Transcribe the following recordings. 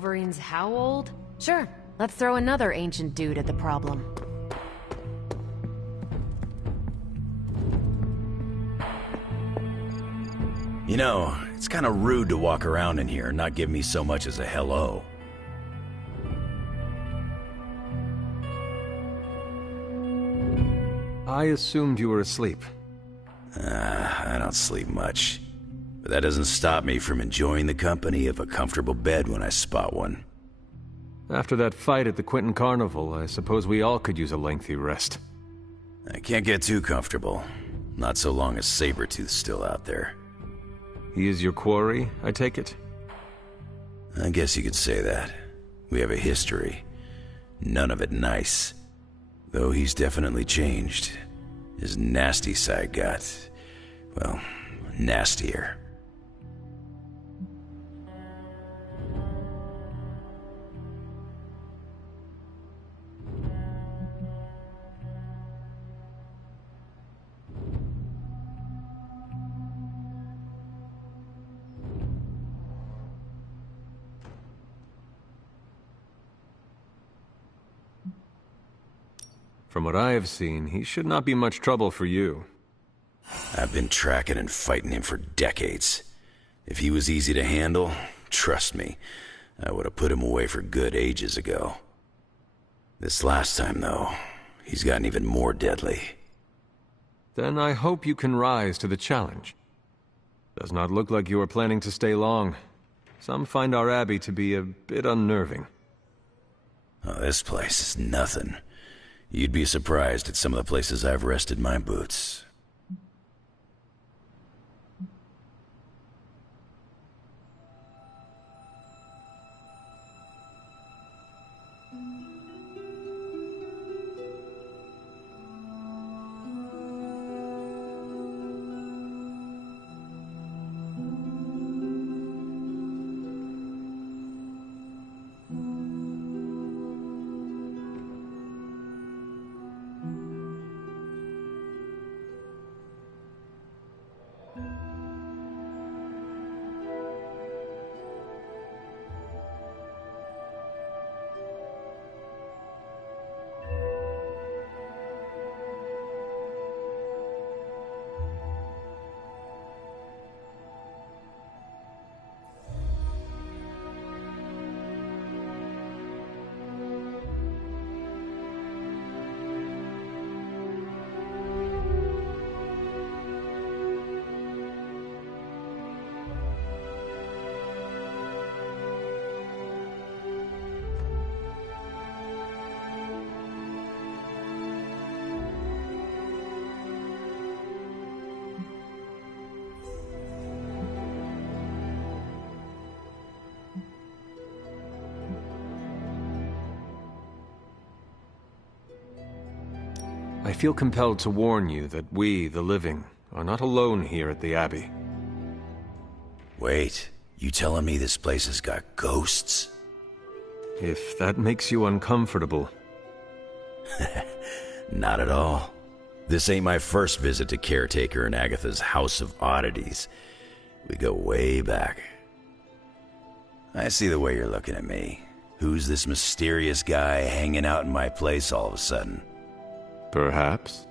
Wolverine's how old? Sure, let's throw another ancient dude at the problem. You know, it's kind of rude to walk around in here and not give me so much as a hello. I assumed you were asleep. I don't sleep much. But that doesn't stop me from enjoying the company of a comfortable bed when I spot one. After that fight at the Quentin Carnival, I suppose we all could use a lengthy rest. I can't get too comfortable. Not so long as Sabretooth's still out there. He is your quarry, I take it? I guess you could say that. We have a history. None of it nice. Though he's definitely changed. His nasty side got, well, nastier. From what I have seen, he should not be much trouble for you. I've been tracking and fighting him for decades. If he was easy to handle, trust me, I would have put him away for good ages ago. This last time, though, he's gotten even more deadly. Then I hope you can rise to the challenge. Does not look like you are planning to stay long. Some find our abbey to be a bit unnerving. Oh, this place is nothing. You'd be surprised at some of the places I've rested my boots. I feel compelled to warn you that we, the living, are not alone here at the Abbey. Wait, you telling me this place has got ghosts? If that makes you uncomfortable. Not at all. This ain't my first visit to Caretaker and Agatha's House of Oddities. We go way back. I see the way you're looking at me. Who's this mysterious guy hanging out in my place all of a sudden? Perhaps.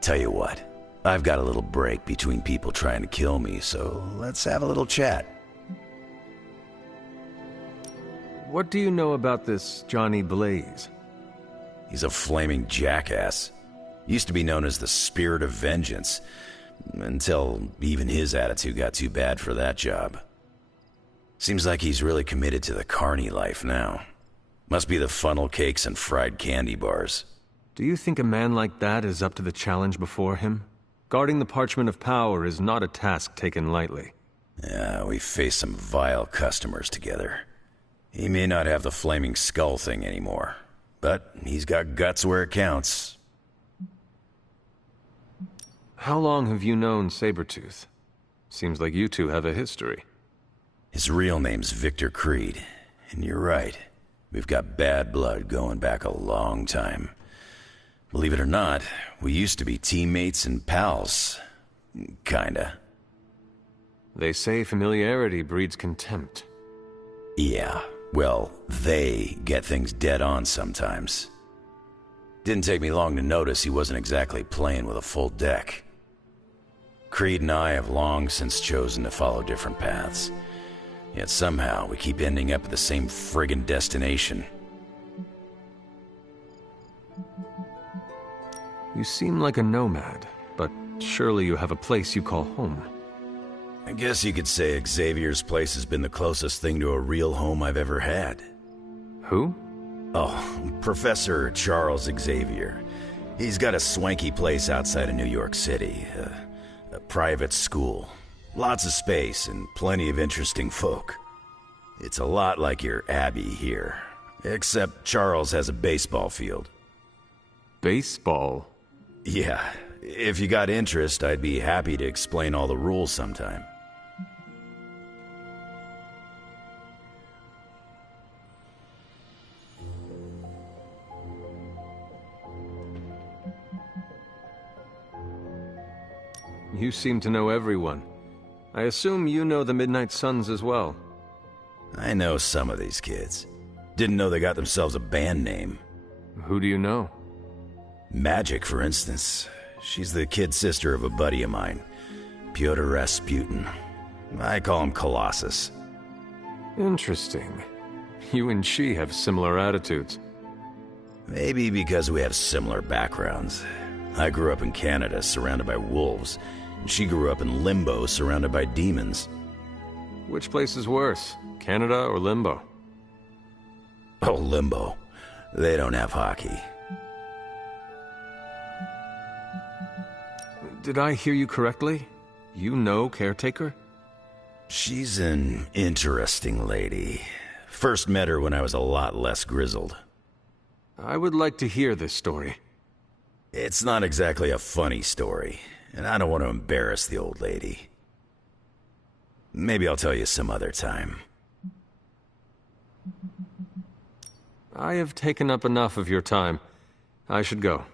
Tell you what, I've got a little break between people trying to kill me, so let's have a little chat. What do you know about this Johnny Blaze? He's a flaming jackass. Used to be known as the Spirit of Vengeance, until even his attitude got too bad for that job. Seems like he's really committed to the carny life now. Must be the funnel cakes and fried candy bars. Do you think a man like that is up to the challenge before him? Guarding the Parchment of Power is not a task taken lightly. Yeah, we faced some vile customers together. He may not have the flaming skull thing anymore, but he's got guts where it counts. How long have you known Sabretooth? Seems like you two have a history. His real name's Victor Creed, and you're right. We've got bad blood going back a long time. Believe it or not, we used to be teammates and pals. Kinda. They say familiarity breeds contempt. Yeah, Well, they get things dead on sometimes. Didn't take me long to notice he wasn't exactly playing with a full deck. Creed and I have long since chosen to follow different paths. Yet somehow we keep ending up at the same friggin' destination. You seem like a nomad, but surely you have a place you call home. I guess you could say Xavier's place has been the closest thing to a real home I've ever had. Who? Oh, Professor Charles Xavier. He's got a swanky place outside of New York City. A private school. Lots of space and plenty of interesting folk. It's a lot like your Abbey here. Except Charles has a baseball field. Baseball? Yeah. If you got interest, I'd be happy to explain all the rules sometime. You seem to know everyone. I assume you know the Midnight Suns as well. I know some of these kids. Didn't know they got themselves a band name. Who do you know? Magic, for instance. She's the kid sister of a buddy of mine, Pyotr Rasputin. I call him Colossus. Interesting. You and she have similar attitudes. Maybe because we have similar backgrounds. I grew up in Canada, surrounded by wolves. And she grew up in Limbo, surrounded by demons. Which place is worse, Canada or Limbo? Oh, Limbo. They don't have hockey. Did I hear you correctly? You know Caretaker? She's an interesting lady. First met her when I was a lot less grizzled. I would like to hear this story. It's not exactly a funny story, and I don't want to embarrass the old lady. Maybe I'll tell you some other time. I have taken up enough of your time. I should go.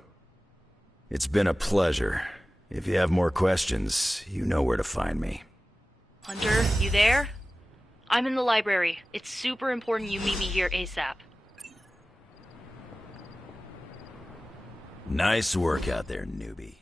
It's been a pleasure. If you have more questions, you know where to find me. Hunter, you there? I'm in the library. It's super important you meet me here ASAP. Nice work out there, newbie.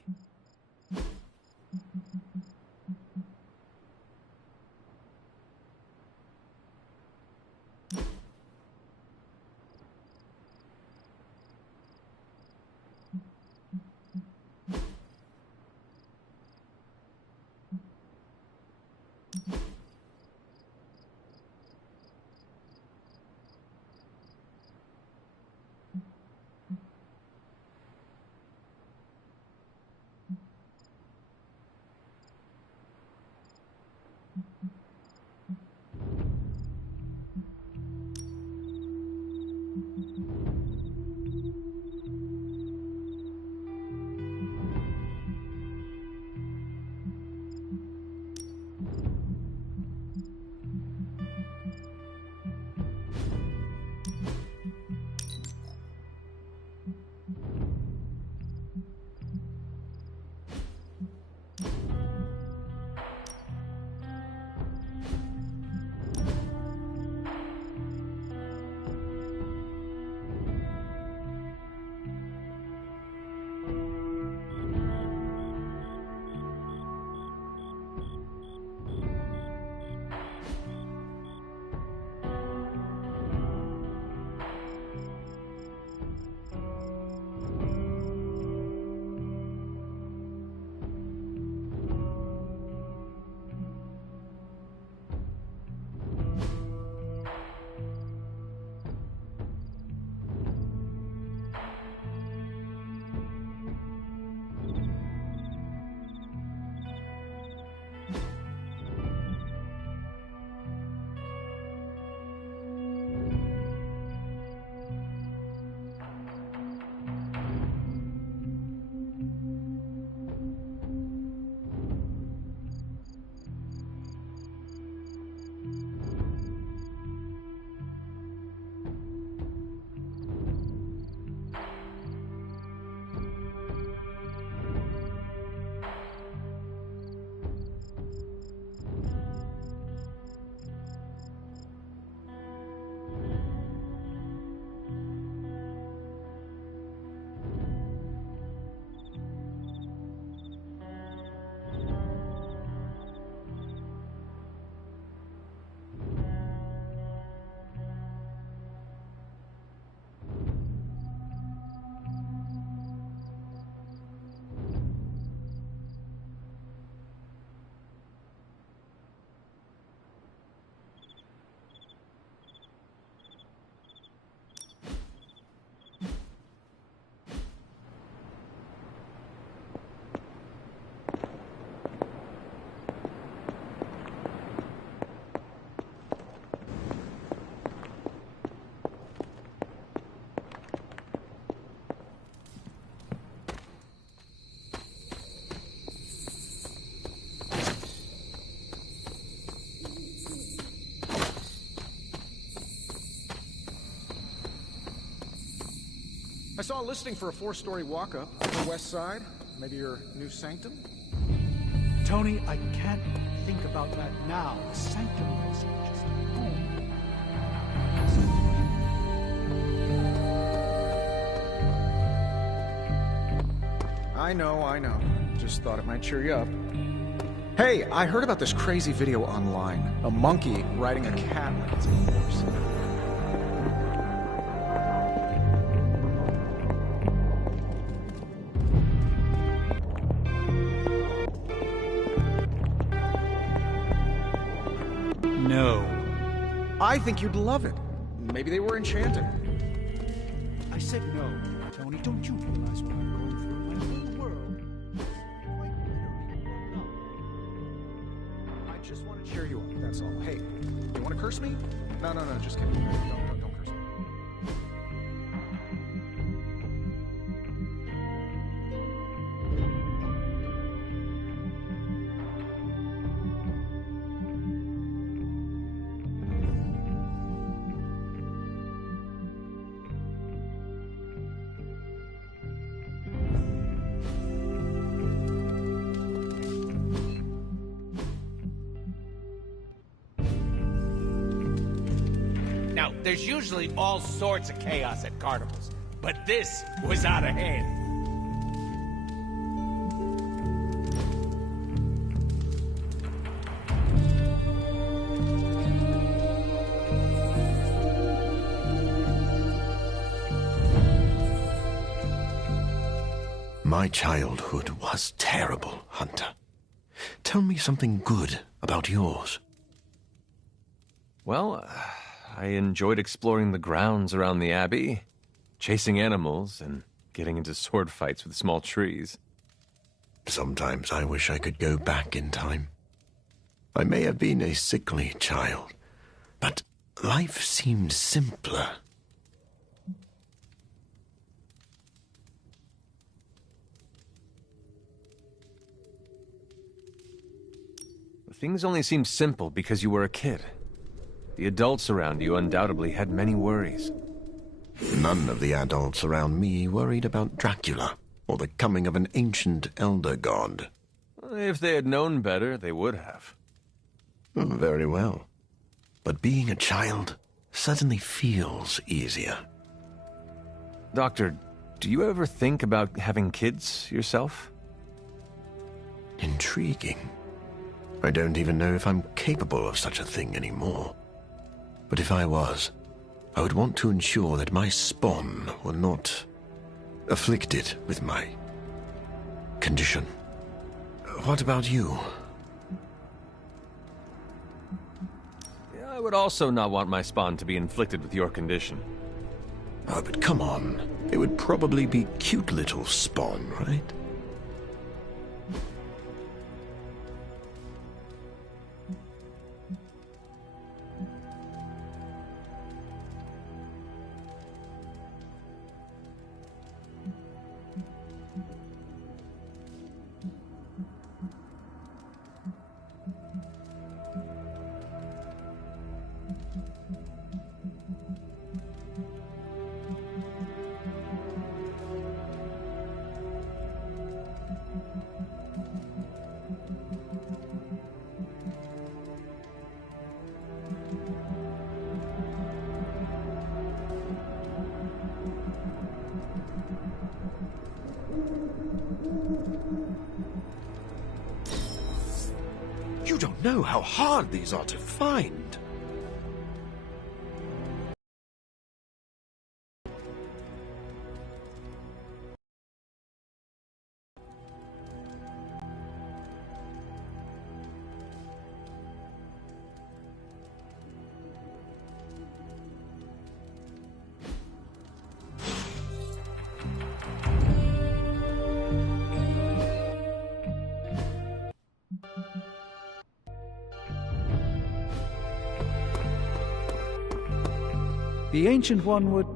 saw a listing for a 4-story walk-up on the west side. Maybe your new sanctum? Tony, I can't think about that now. The sanctum is just home. I know. Just thought it might cheer you up. Hey, I heard about this crazy video online. A monkey riding a cat like it's a horse. No. I think you'd love it. Maybe they were enchanted. I said no. Tony, don't you realize what I'm going through? My whole world. Quite literally blown up. I just want to cheer you up, that's all. Hey, you want to curse me? No, just kidding. Don't curse me. Now, there's usually all sorts of chaos at carnivals, but this was out of hand. My childhood was terrible, Hunter. Tell me something good about yours. Well, I enjoyed exploring the grounds around the Abbey, chasing animals, and getting into sword fights with small trees. Sometimes I wish I could go back in time. I may have been a sickly child, but life seemed simpler. Things only seemed simple because you were a kid. The adults around you undoubtedly had many worries. None of the adults around me worried about Dracula or the coming of an ancient elder god. If they had known better, they would have. Very well. But being a child suddenly feels easier. Doctor, do you ever think about having kids yourself? Intriguing. I don't even know if I'm capable of such a thing anymore. But if I was, I would want to ensure that my spawn were not afflicted with my condition. What about you? I would also not want my spawn to be inflicted with your condition. Oh, but come on. It would probably be cute little spawn, right? You don't know how hard these are to find. The Ancient One would...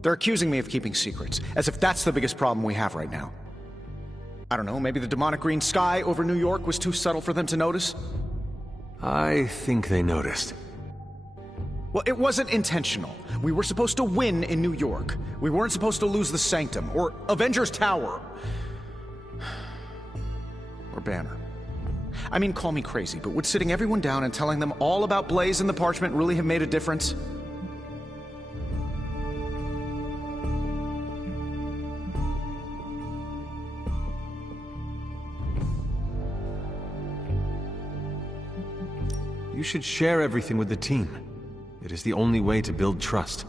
They're accusing me of keeping secrets, as if that's the biggest problem we have right now. I don't know, maybe the demonic green sky over New York was too subtle for them to notice? I think they noticed. Well, it wasn't intentional. We were supposed to win in New York. We weren't supposed to lose the Sanctum, or Avengers Tower. Or Banner. I mean, call me crazy, but would sitting everyone down and telling them all about Blaze and the Parchment really have made a difference? You should share everything with the team. It is the only way to build trust.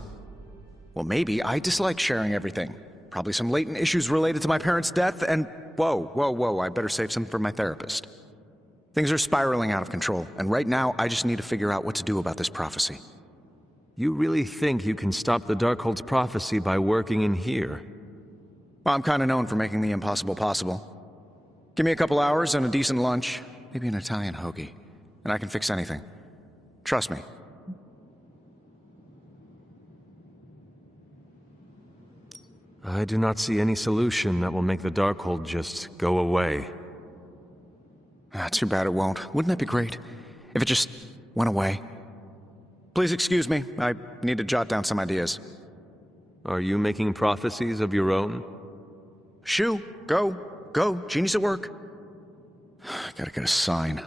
Well, maybe. I dislike sharing everything. Probably some latent issues related to my parents' death, and whoa, I better save some for my therapist. Things are spiraling out of control, and right now I just need to figure out what to do about this prophecy. You really think you can stop the Darkhold's prophecy by working in here? Well, I'm kind of known for making the impossible possible. Give me a couple hours and a decent lunch, maybe an Italian hoagie, and I can fix anything. Trust me. I do not see any solution that will make the Darkhold just go away. Too bad it won't. Wouldn't that be great? If it just went away. Please excuse me. I need to jot down some ideas. Are you making prophecies of your own? Shoo, go. Genius at work. I gotta get a sign.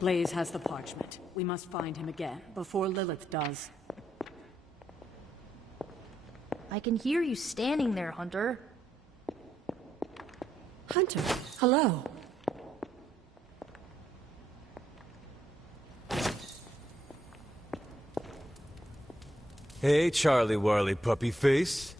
Blaze has the parchment. We must find him again, before Lilith does. I can hear you standing there, Hunter. Hunter, hello. Hey, Charlie Warley puppy face.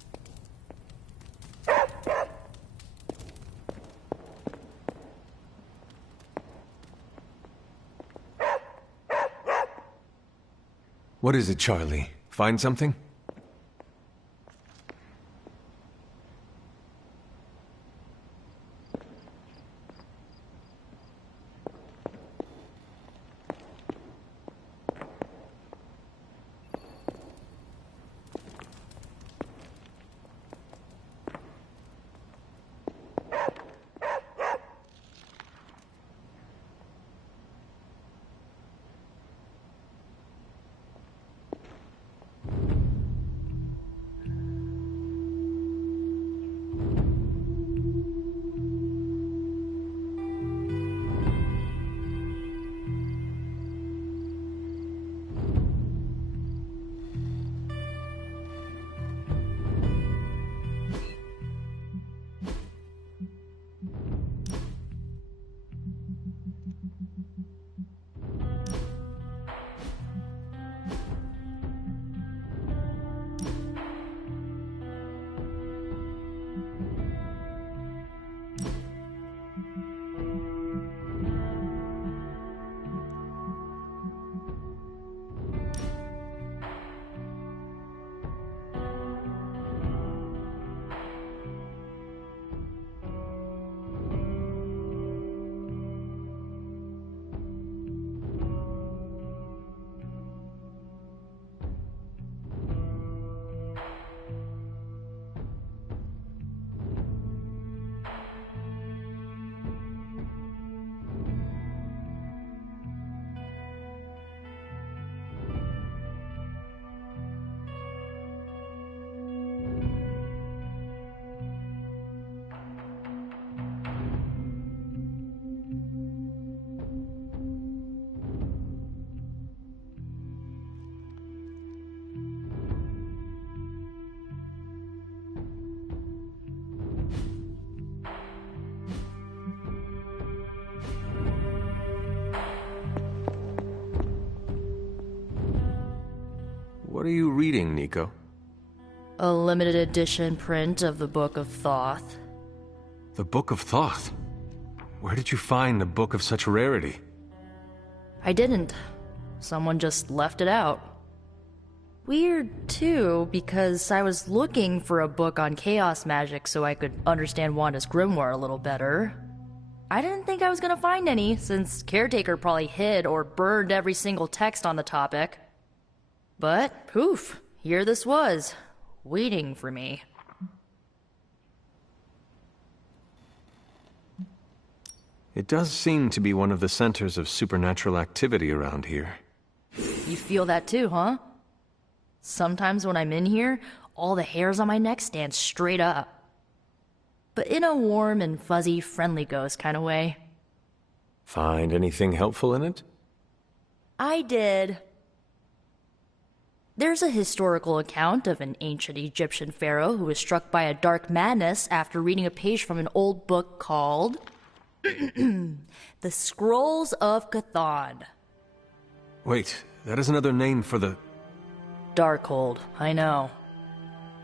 What is it, Charlie? Find something? What are you reading, Nico? A limited edition print of the Book of Thoth. The Book of Thoth? Where did you find a book of such rarity? I didn't. Someone just left it out. Weird, too, because I was looking for a book on chaos magic so I could understand Wanda's grimoire a little better. I didn't think I was gonna find any, since Caretaker probably hid or burned every single text on the topic. But, poof, here this was, waiting for me. It does seem to be one of the centers of supernatural activity around here. You feel that too, huh? Sometimes when I'm in here, all the hairs on my neck stand straight up. But in a warm and fuzzy, friendly ghost kind of way. Find anything helpful in it? I did. There's a historical account of an ancient Egyptian pharaoh who was struck by a dark madness after reading a page from an old book called The Scrolls of Chthon. Wait, that is another name for the... Darkhold, I know.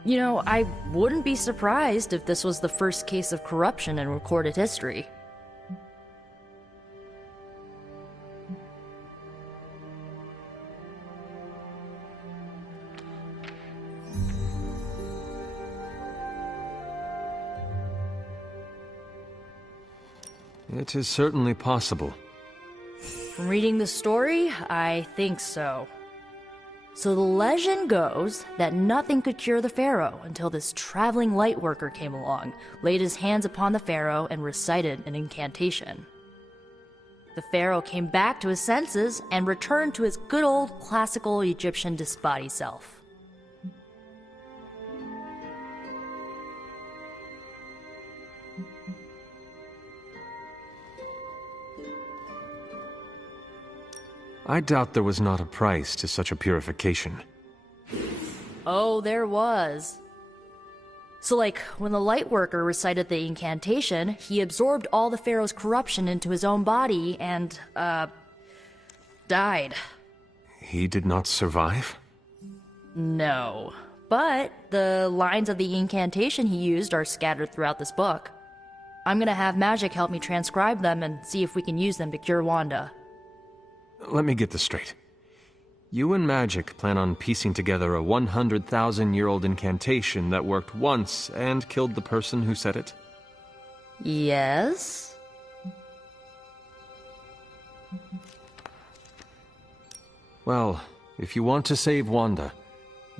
You know, I wouldn't be surprised if this was the first case of corruption in recorded history. It is certainly possible. From reading the story, I think so. So the legend goes that nothing could cure the pharaoh until this traveling lightworker came along, laid his hands upon the pharaoh, and recited an incantation. The pharaoh came back to his senses and returned to his good old classical Egyptian disembodied self. I doubt there was not a price to such a purification. Oh, there was. So like, when the Lightworker recited the incantation, he absorbed all the Pharaoh's corruption into his own body and, died. He did not survive? No. But the lines of the incantation he used are scattered throughout this book. I'm gonna have Magic help me transcribe them and see if we can use them to cure Wanda. Let me get this straight. You and Magic plan on piecing together a 100,000-year-old incantation that worked once and killed the person who said it? Yes? Well, if you want to save Wanda,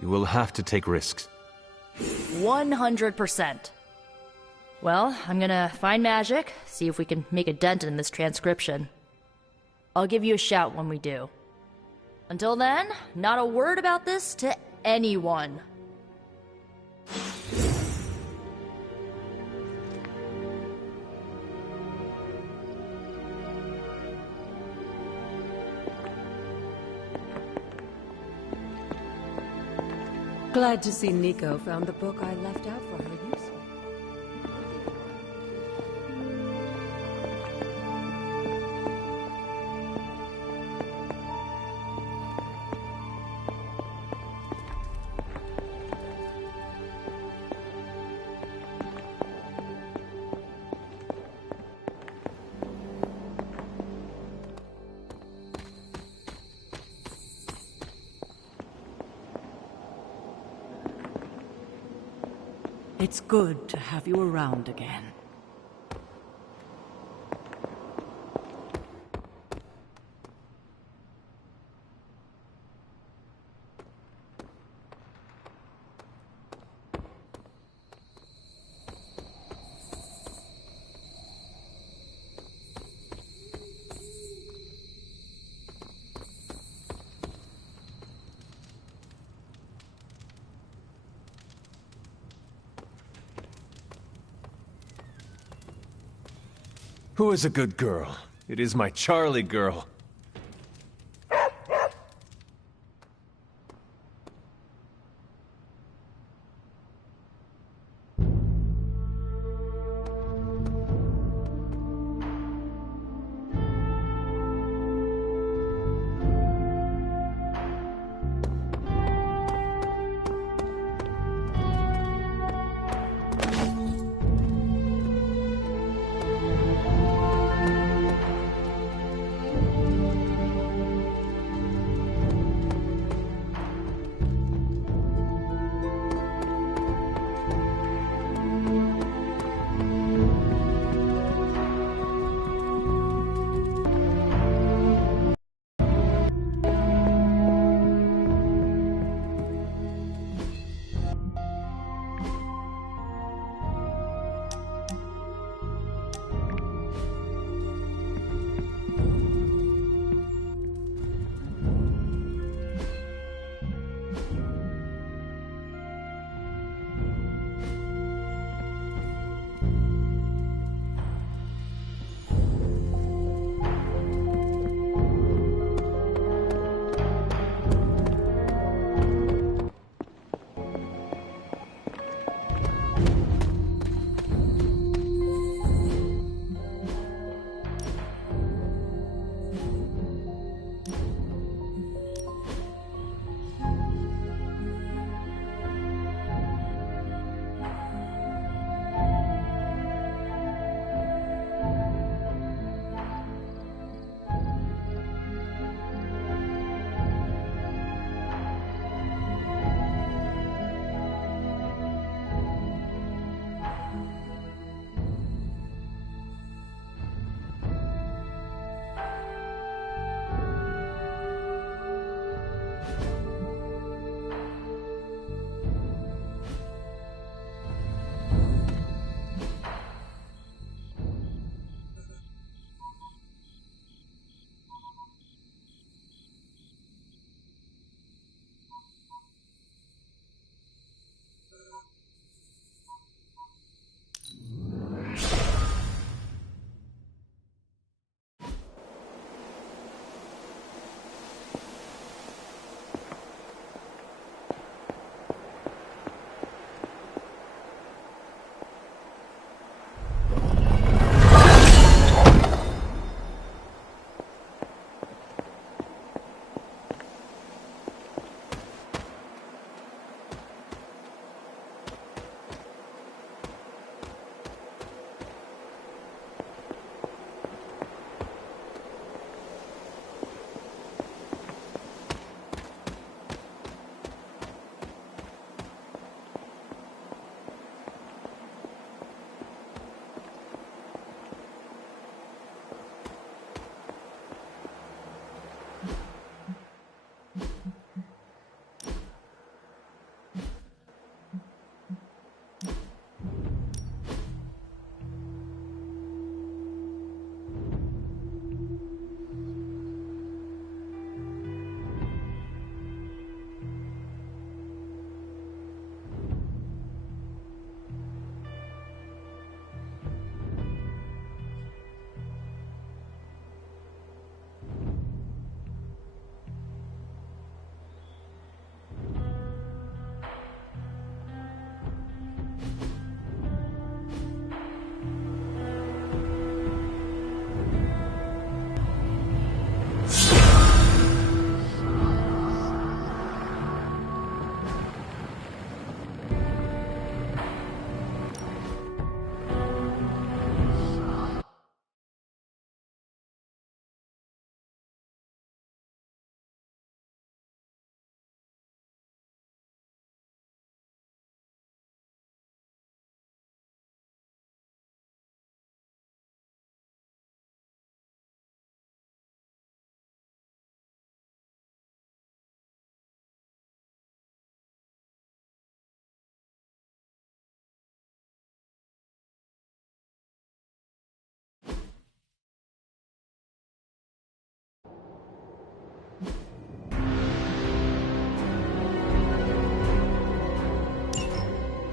you will have to take risks. 100%. Well, I'm gonna find Magic, see if we can make a dent in this transcription. I'll give you a shout when we do. Until then, not a word about this to anyone. Glad to see Nico found the book I left out for her use. It's good to have you around again. Who is a good girl? It is my Charlie girl.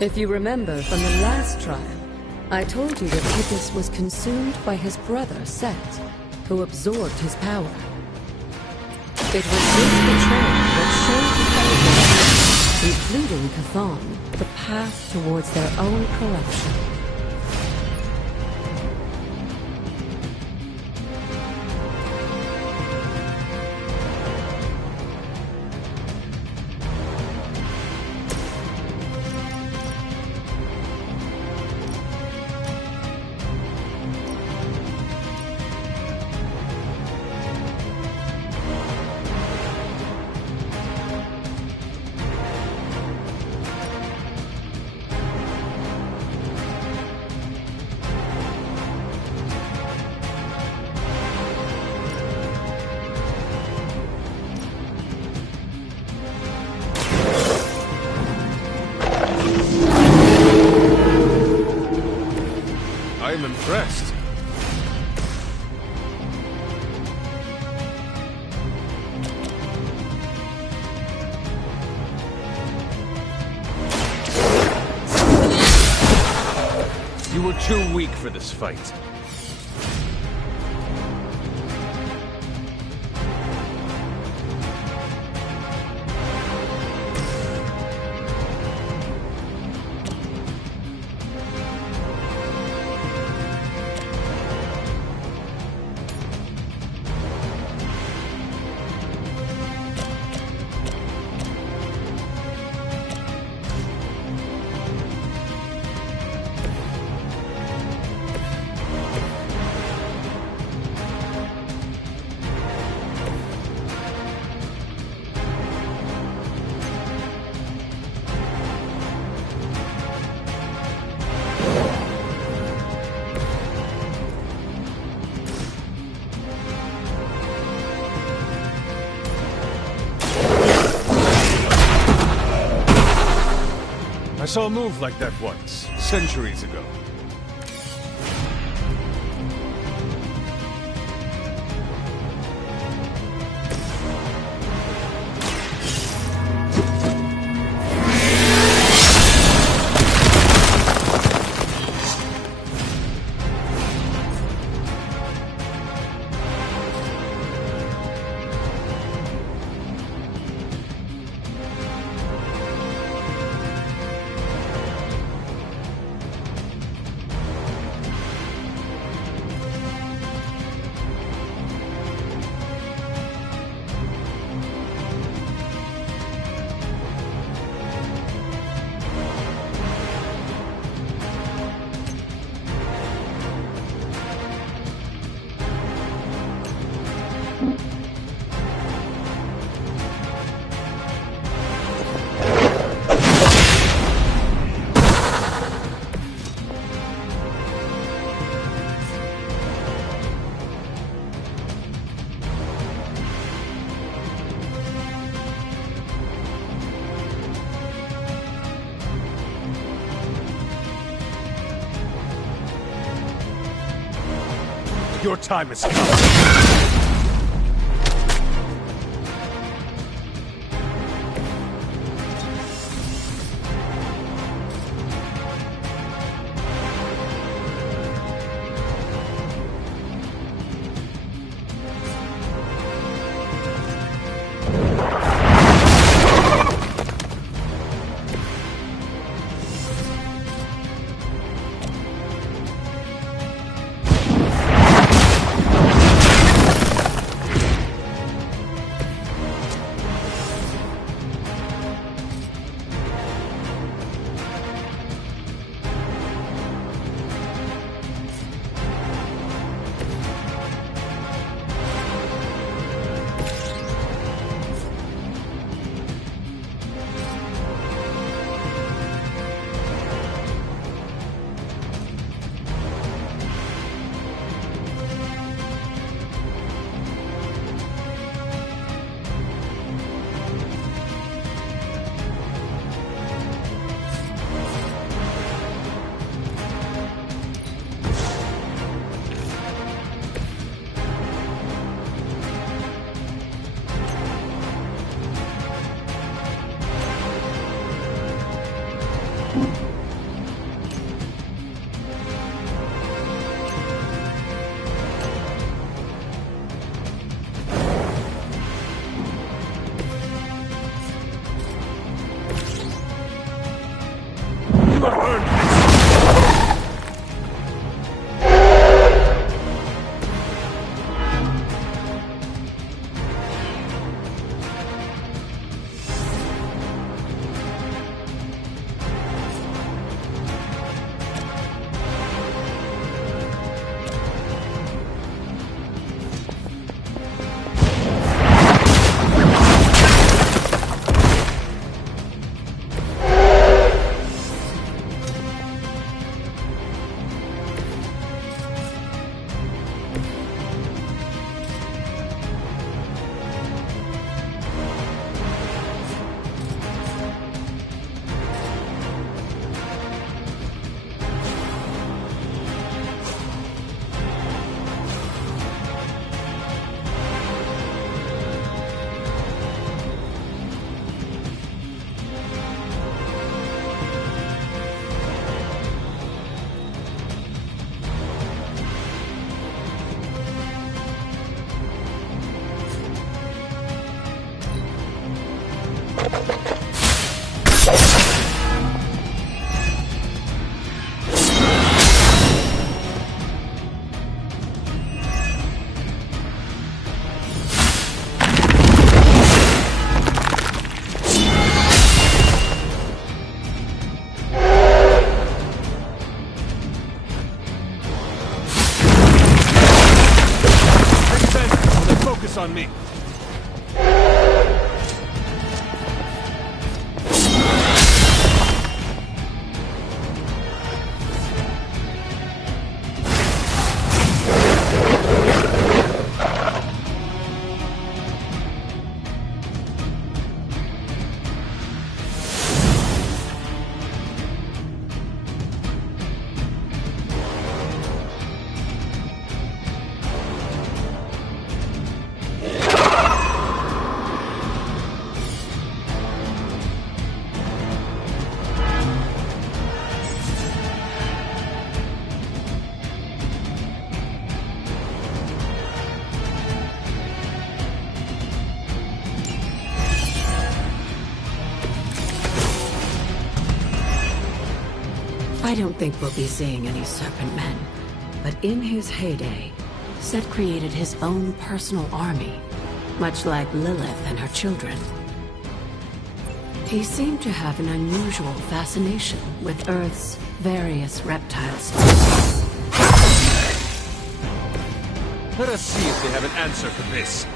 If you remember from the last trial, I told you that Picus was consumed by his brother, Set, who absorbed his power. It was this betrayal that showed the Federation, including Chthon, the path towards their own corruption. I'm impressed. You were too weak for this fight. I saw a move like that once, centuries ago. Your time has come. Focus on me. I don't think we'll be seeing any Serpent Men, but in his heyday, Set created his own personal army, much like Lilith and her children. He seemed to have an unusual fascination with Earth's various reptile species. Let us see if they have an answer for this.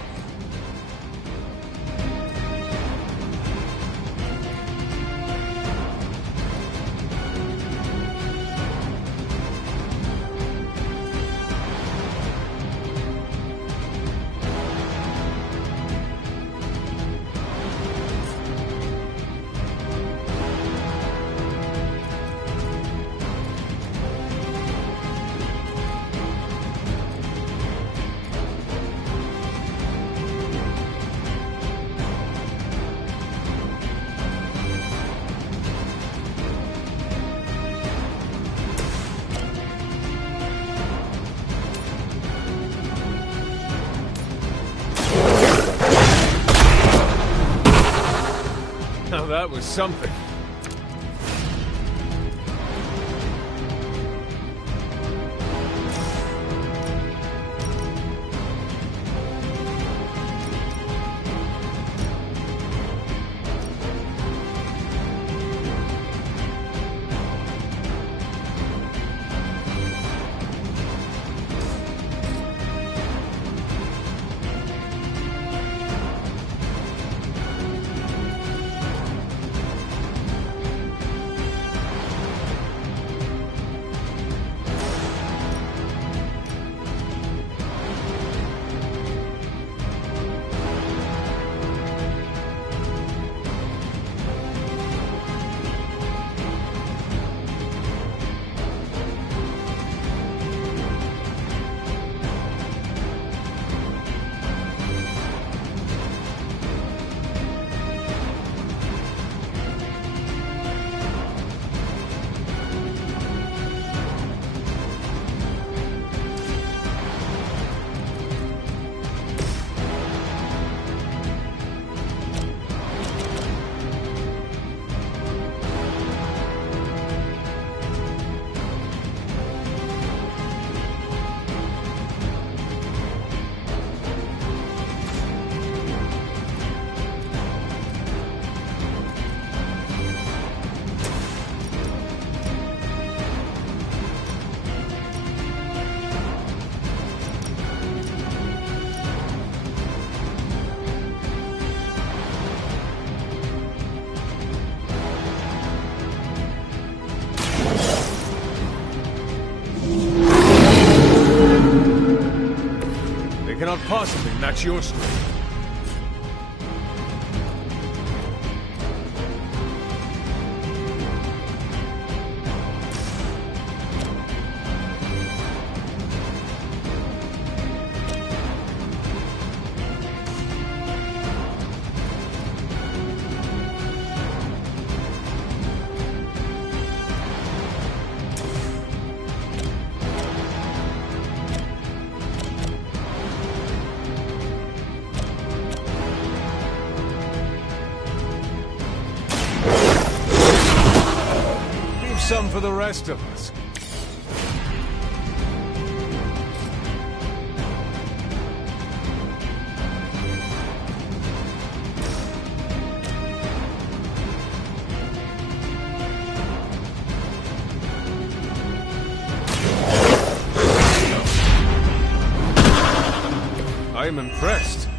Now that was something. They cannot possibly match your strength. Some for the rest of us. I am impressed.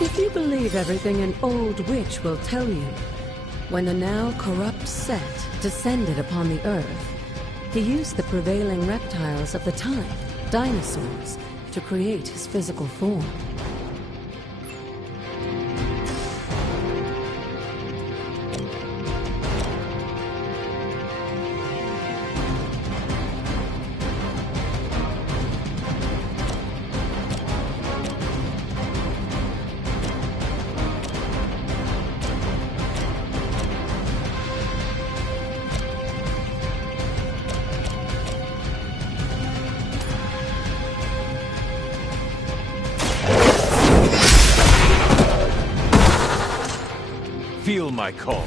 If you believe everything an old witch will tell you, when the now corrupt Set descended upon the Earth, he used the prevailing reptiles of the time, dinosaurs, to create his physical form. Feel my call.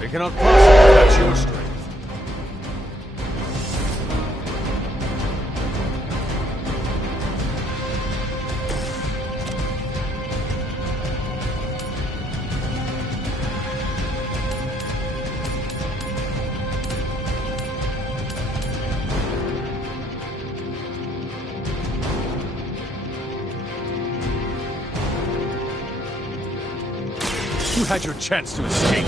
They cannot possibly match your strength. You had your chance to escape.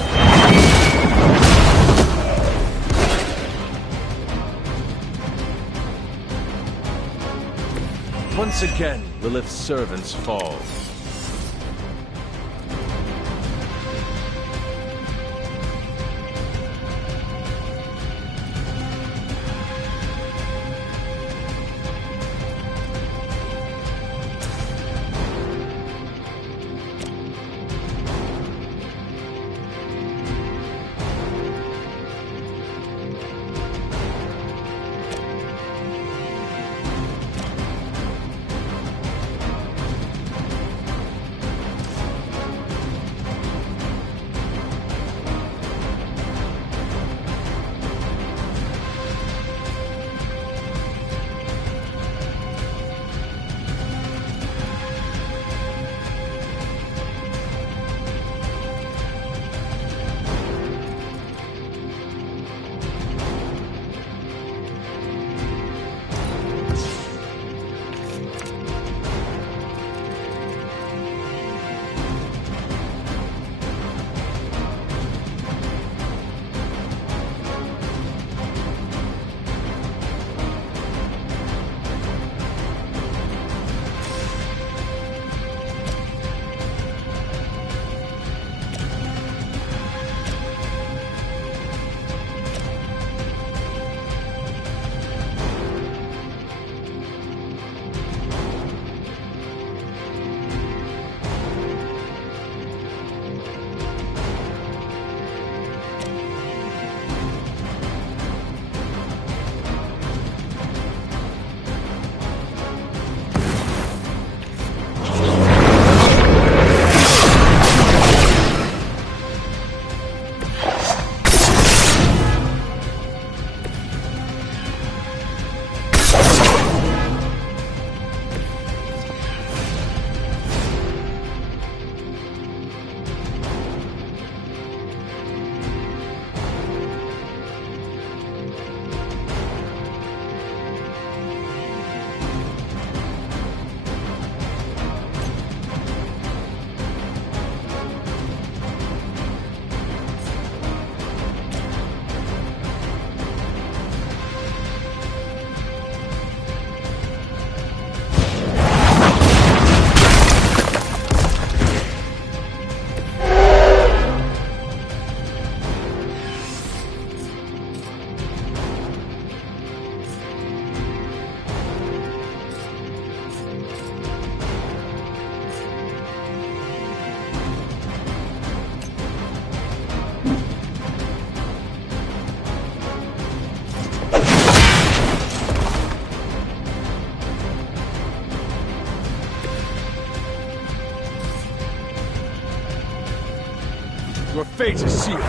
Once again, Lilith's servants fall. Your fate is sealed.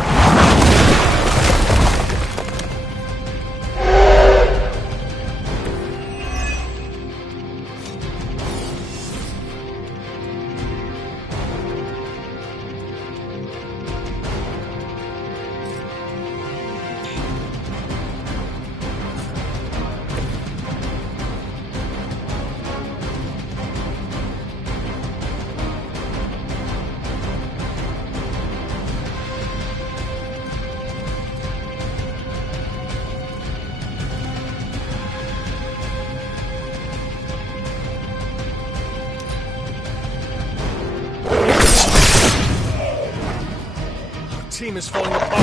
Team is falling apart.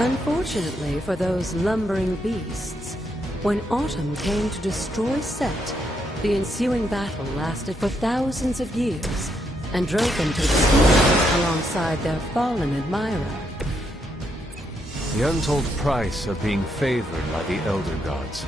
Unfortunately for those lumbering beasts, when autumn came to destroy Set, the ensuing battle lasted for thousands of years and drove them to extinction alongside their fallen admirer. The untold price of being favored by the Elder Gods.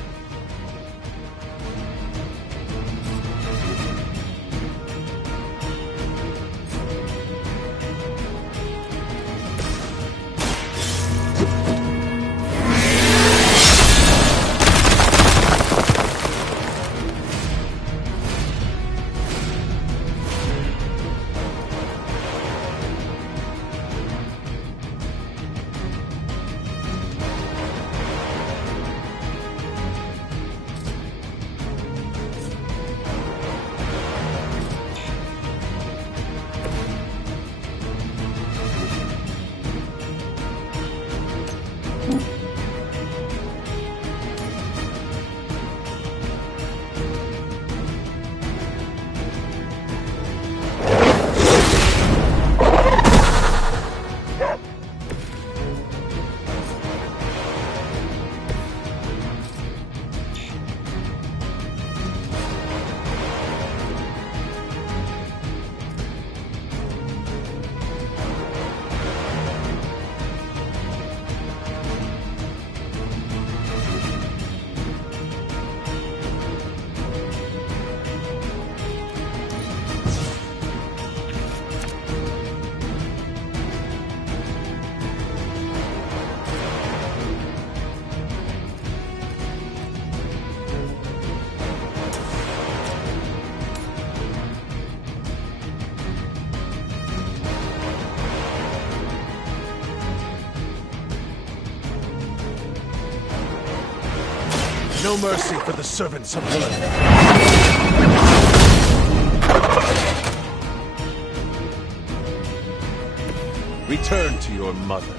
No mercy for the servants of Lilith. Return to your mother.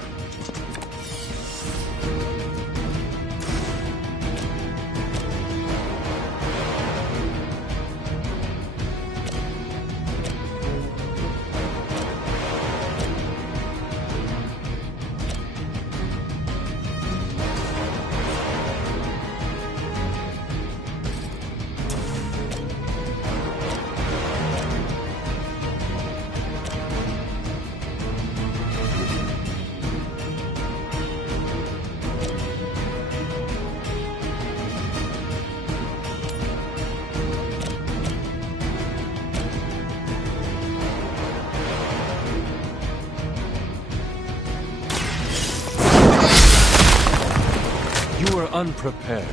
You were unprepared.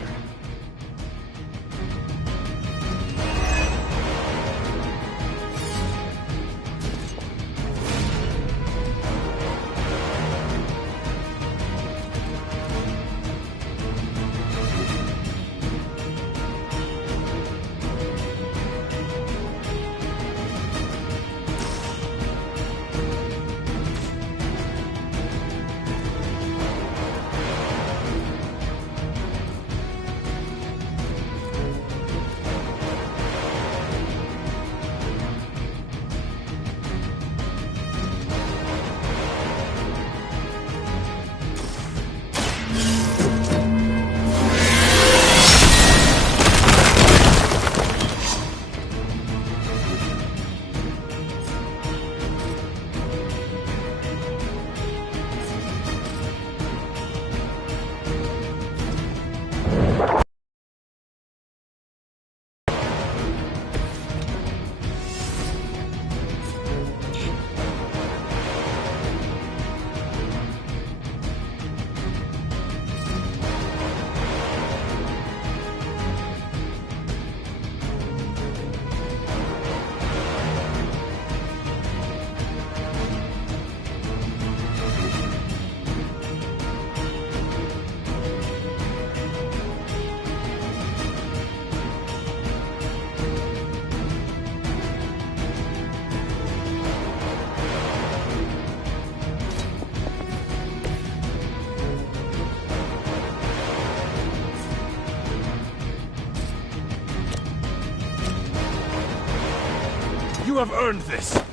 You have earned this!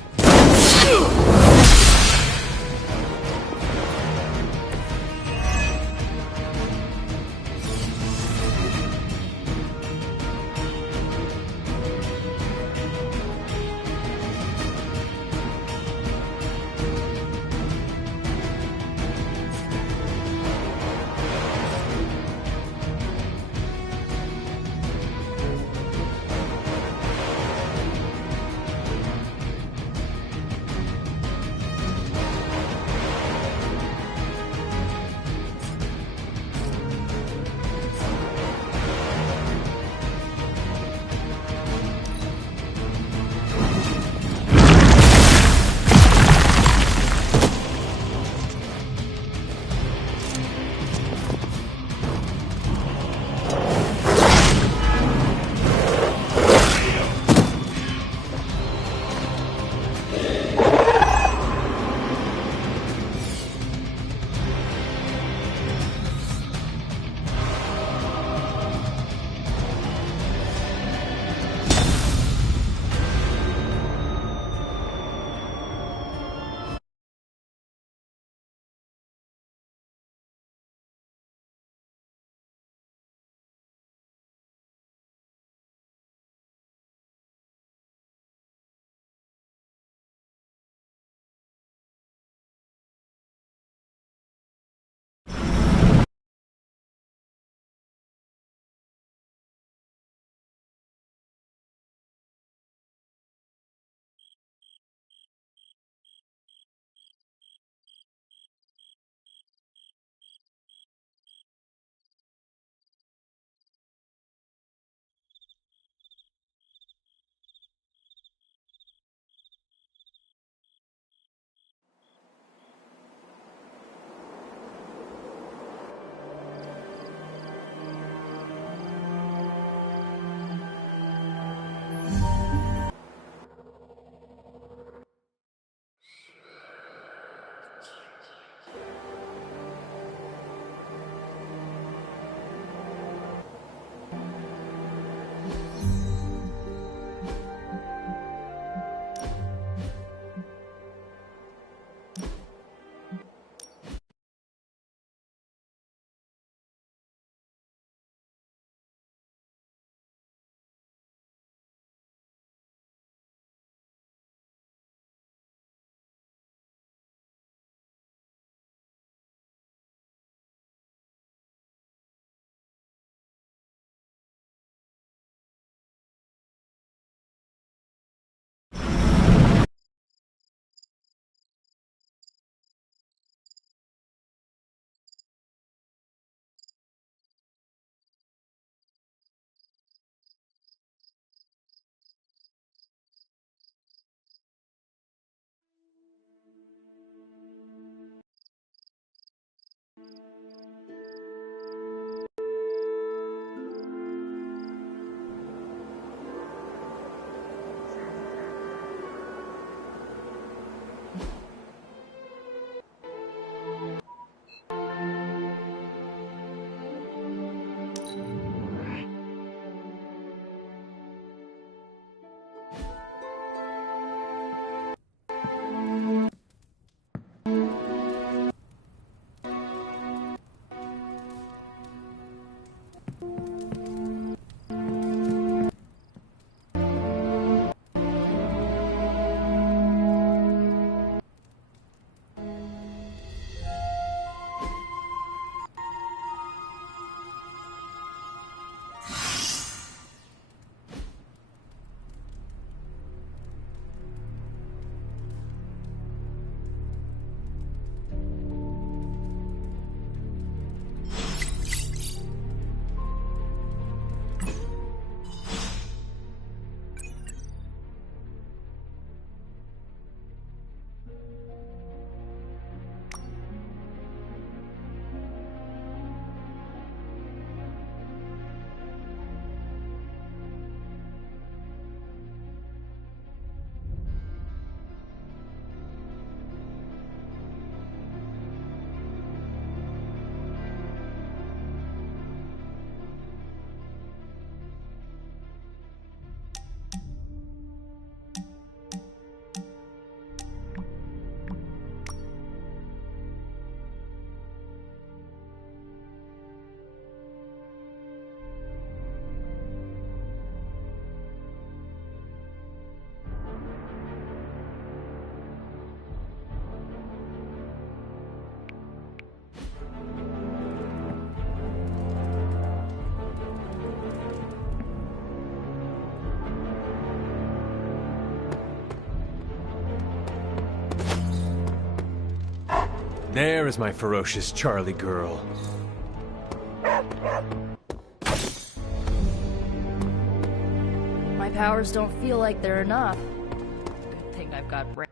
There is my ferocious Charlie girl. My powers don't feel like they're enough. Good thing I've got brain.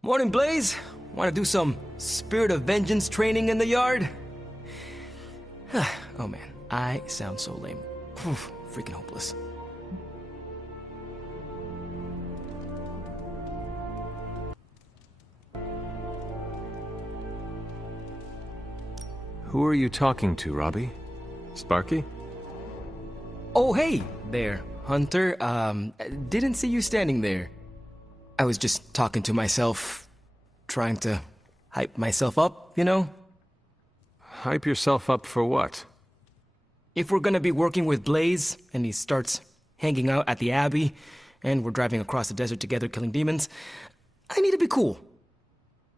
Morning, Blaze. Want to do some Spirit of Vengeance training in the yard? Oh man, I sound so lame. Whew, freaking hopeless. Who are you talking to, Robbie? Sparky? Oh, hey there, Hunter. Didn't see you standing there. I was just talking to myself, trying to hype myself up, you know? Hype yourself up for what? If we're gonna be working with Blaze, and he starts hanging out at the Abbey, and we're driving across the desert together killing demons, I need to be cool.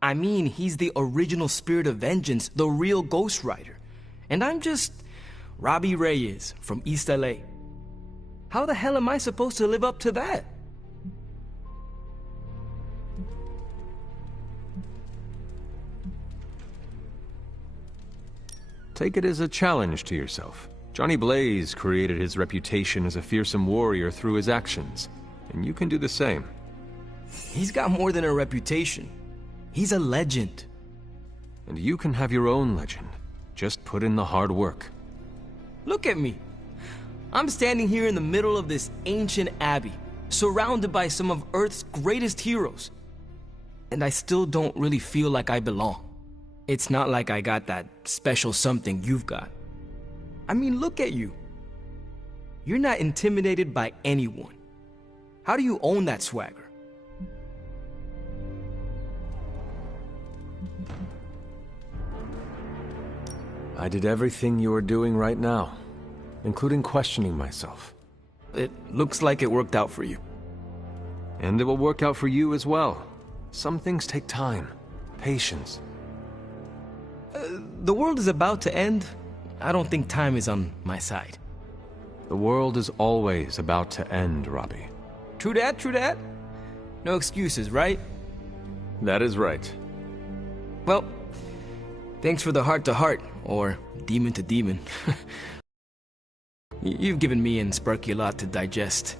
I mean, he's the original Spirit of Vengeance, the real Ghost Rider. And I'm just Robbie Reyes from East LA. How the hell am I supposed to live up to that? Take it as a challenge to yourself. Johnny Blaze created his reputation as a fearsome warrior through his actions, and you can do the same. He's got more than a reputation. He's a legend. And you can have your own legend. Just put in the hard work. Look at me. I'm standing here in the middle of this ancient abbey, surrounded by some of Earth's greatest heroes. And I still don't really feel like I belong. It's not like I got that special something you've got. I mean, look at you. You're not intimidated by anyone. How do you own that swagger? I did everything you are doing right now, including questioning myself. It looks like it worked out for you. And it will work out for you as well. Some things take time, patience. The world is about to end. I don't think time is on my side. The world is always about to end, Robbie. True that, true that. No excuses, right? That is right. Well, thanks for the heart-to-heart, or demon-to-demon. You've given me and Sparky a lot to digest.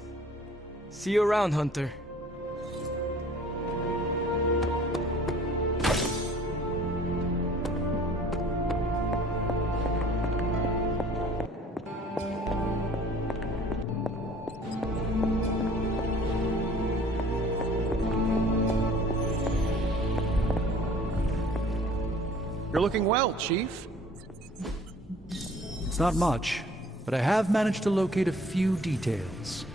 See you around, Hunter. You're looking well, Chief. It's not much, but I have managed to locate a few details.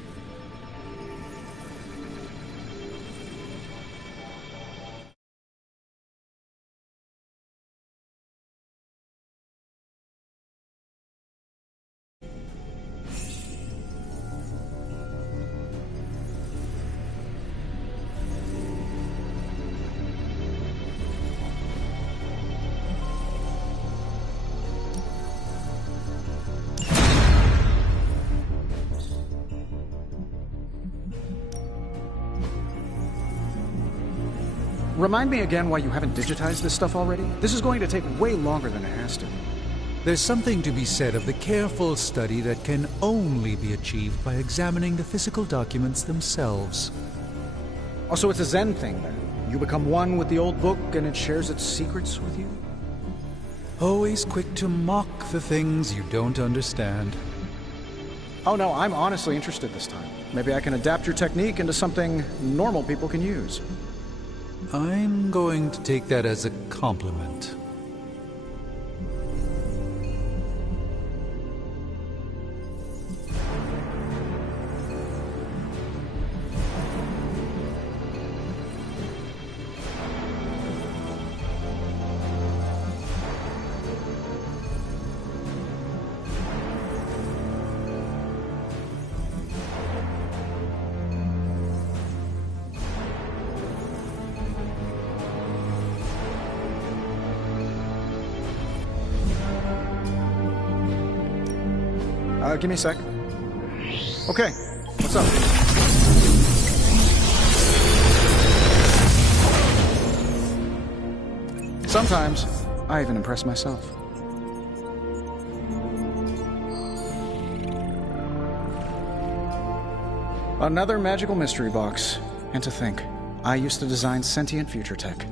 Remind me again why you haven't digitized this stuff already? This is going to take way longer than it has to. There's something to be said of the careful study that can only be achieved by examining the physical documents themselves. Oh, so it's a Zen thing, then? You become one with the old book and it shares its secrets with you? Always quick to mock the things you don't understand. Oh no, I'm honestly interested this time. Maybe I can adapt your technique into something normal people can use. I'm going to take that as a compliment. Give me a sec. Okay, what's up? Sometimes, I even impress myself. Another magical mystery box. And to think, I used to design sentient future tech.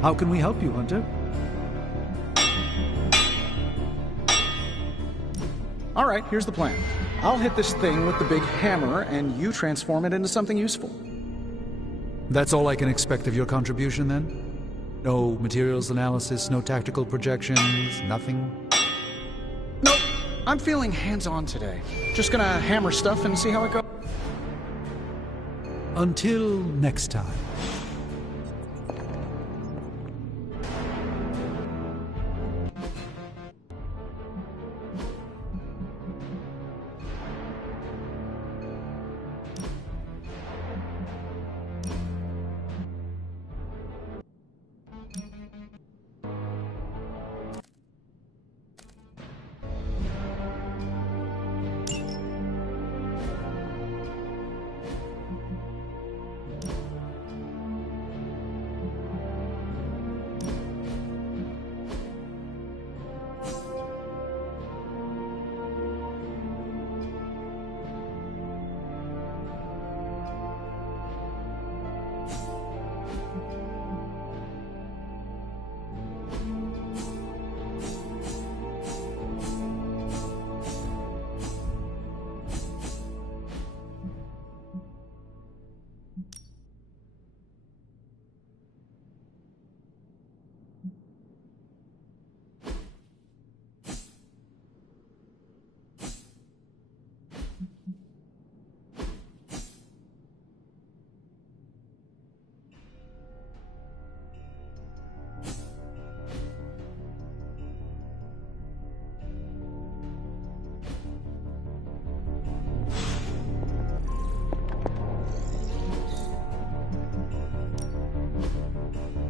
How can we help you, Hunter? All right, here's the plan. I'll hit this thing with the big hammer, and you transform it into something useful. That's all I can expect of your contribution, then? No materials analysis, no tactical projections, nothing? Nope. I'm feeling hands-on today. Just gonna hammer stuff and see how it goes. Until next time.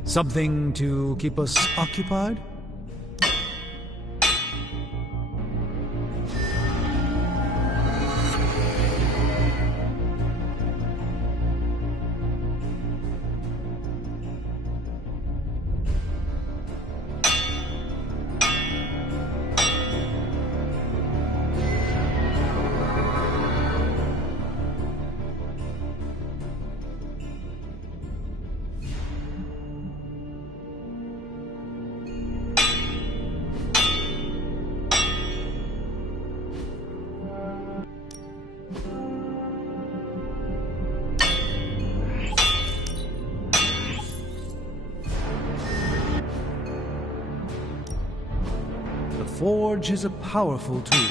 Something to keep us occupied? The Forge is a powerful tool.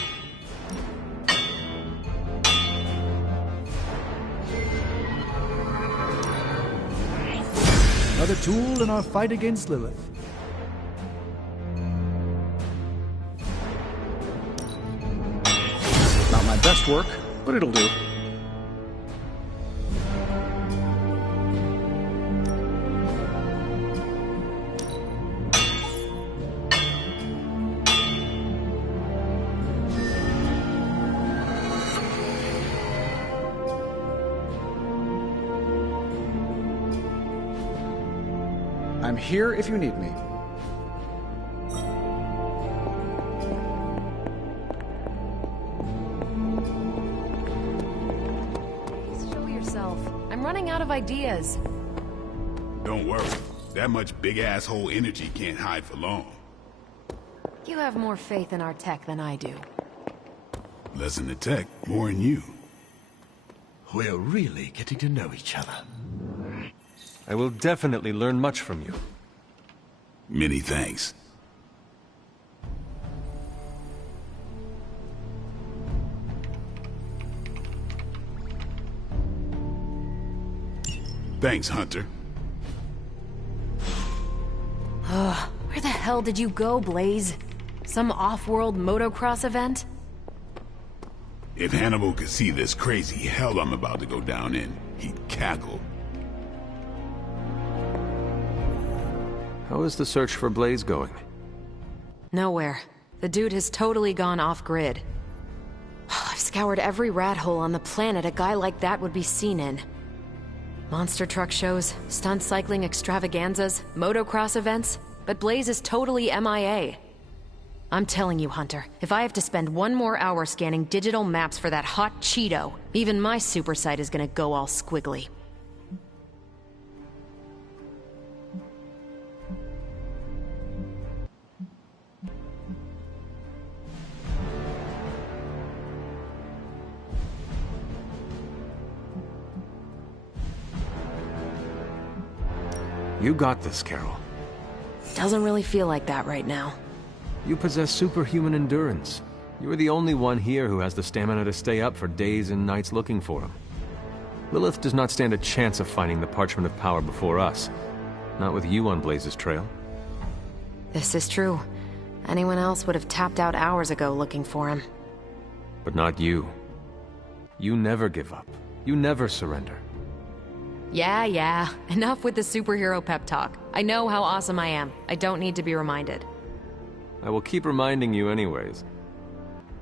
Another tool in our fight against Lilith. Not my best work, but it'll do. I'm here if you need me. Please show yourself. I'm running out of ideas. Don't worry. That much big asshole energy can't hide for long. You have more faith in our tech than I do. Less in the tech, more in you. We're really getting to know each other. I will definitely learn much from you. Many thanks. Thanks, Hunter. Where the hell did you go, Blaze? Some off-world motocross event? If Hannibal could see this crazy hell I'm about to go down in, he'd cackle. How is the search for Blaze going? Nowhere. The dude has totally gone off-grid. I've scoured every rat hole on the planet a guy like that would be seen in. Monster truck shows, stunt cycling extravaganzas, motocross events, but Blaze is totally MIA. I'm telling you, Hunter, if I have to spend one more hour scanning digital maps for that hot Cheeto, even my super sight is gonna go all squiggly. You got this, Carol. Doesn't really feel like that right now. You possess superhuman endurance. You are the only one here who has the stamina to stay up for days and nights looking for him. Lilith does not stand a chance of finding the Parchment of Power before us. Not with you on Blaze's trail. This is true. Anyone else would have tapped out hours ago looking for him. But not you. You never give up. You never surrender. Yeah. Enough with the superhero pep talk. I know how awesome I am. I don't need to be reminded. I will keep reminding you anyways.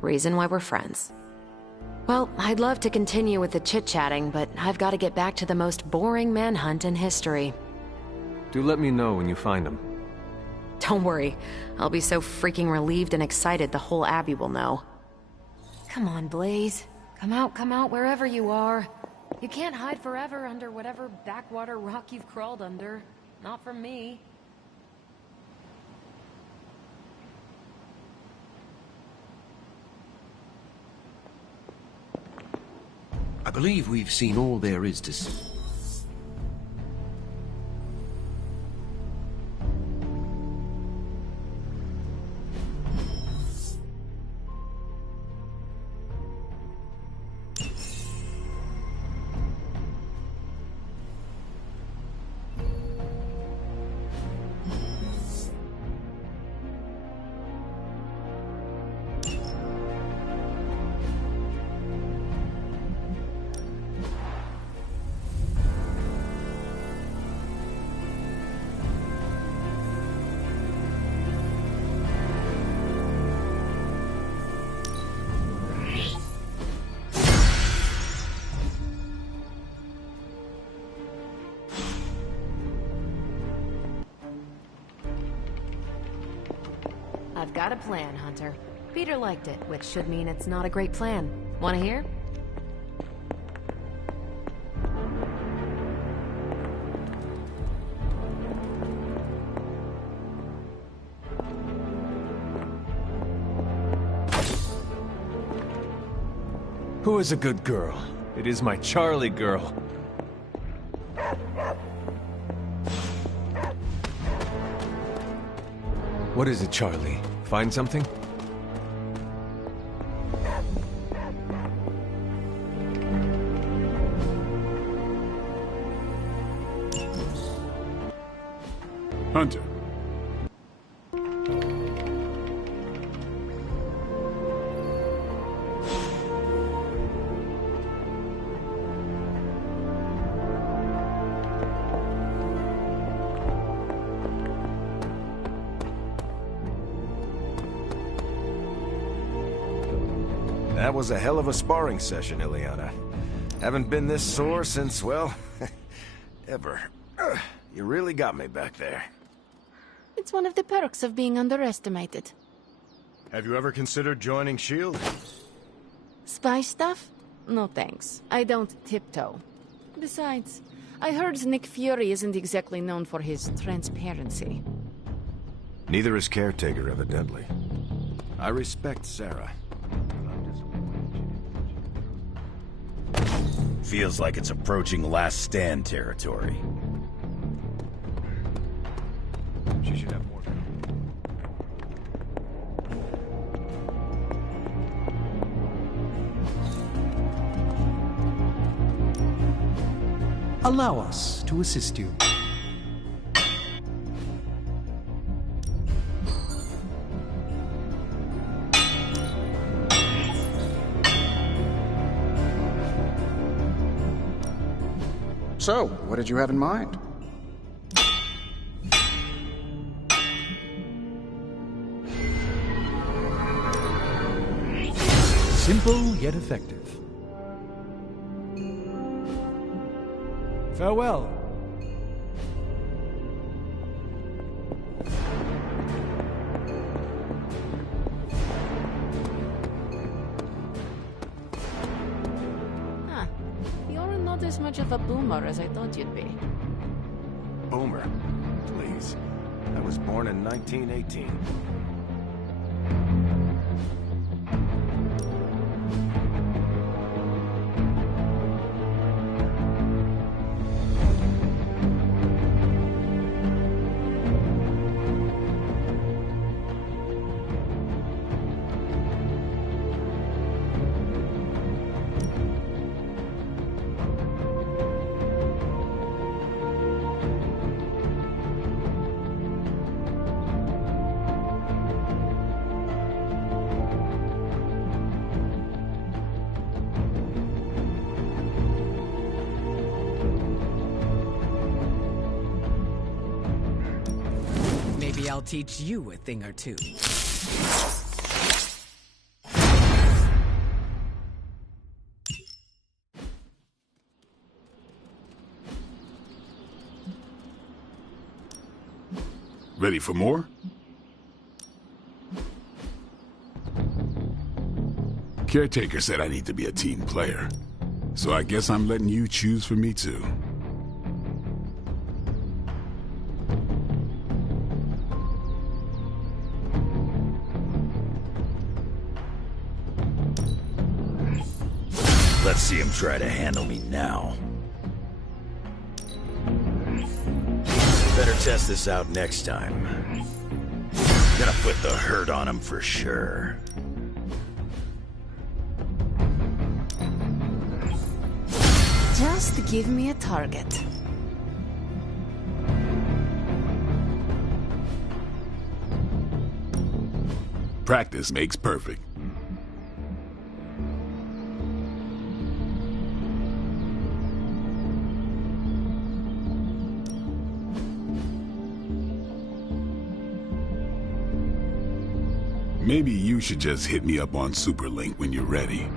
Reason why we're friends. Well, I'd love to continue with the chit-chatting, but I've got to get back to the most boring manhunt in history. Do let me know when you find him. Don't worry. I'll be so freaking relieved and excited the whole Abbey will know. Come on, Blaze. Come out, wherever you are. You can't hide forever under whatever backwater rock you've crawled under. Not from me. I believe we've seen all there is to see. I've got a plan, Hunter. Peter liked it, which should mean it's not a great plan. Wanna hear? Who is a good girl? It is my Charlie girl. What is it, Charlie? Find something? Hunter. That was a hell of a sparring session, Ileana. Haven't been this sore since, well, ever. You really got me back there. It's one of the perks of being underestimated. Have you ever considered joining S.H.I.E.L.D.? Spy stuff? No thanks. I don't tiptoe. Besides, I heard Nick Fury isn't exactly known for his transparency. Neither is Caretaker, evidently. I respect Sarah. Feels like it's approaching Last Stand territory. She should have more. Allow us to assist you. So, what did you have in mind? Simple yet effective. Farewell. Huh. You're not as much of a boomer as I thought you'd be. Boomer. Please. I was born in 1918. Maybe I'll teach you a thing or two. Ready for more? Caretaker said I need to be a team player. So I guess I'm letting you choose for me too. Let's see him try to handle me now. Better test this out next time. Gonna put the hurt on him for sure. Just give me a target. Practice makes perfect. Maybe you should just hit me up on Superlink when you're ready.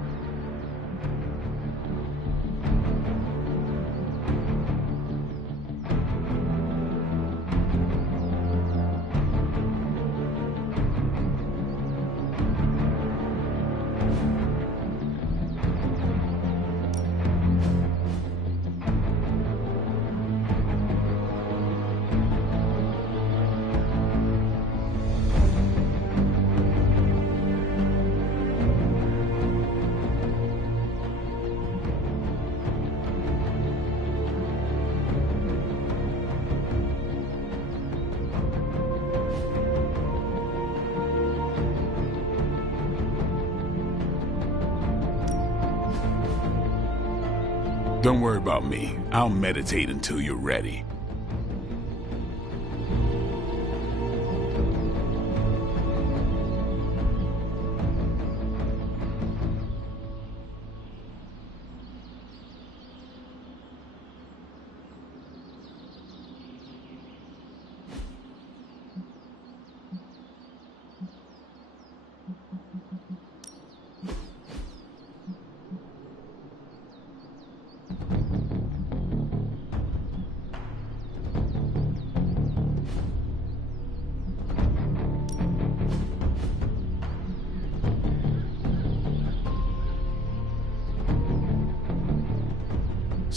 Don't worry about me. I'll meditate until you're ready.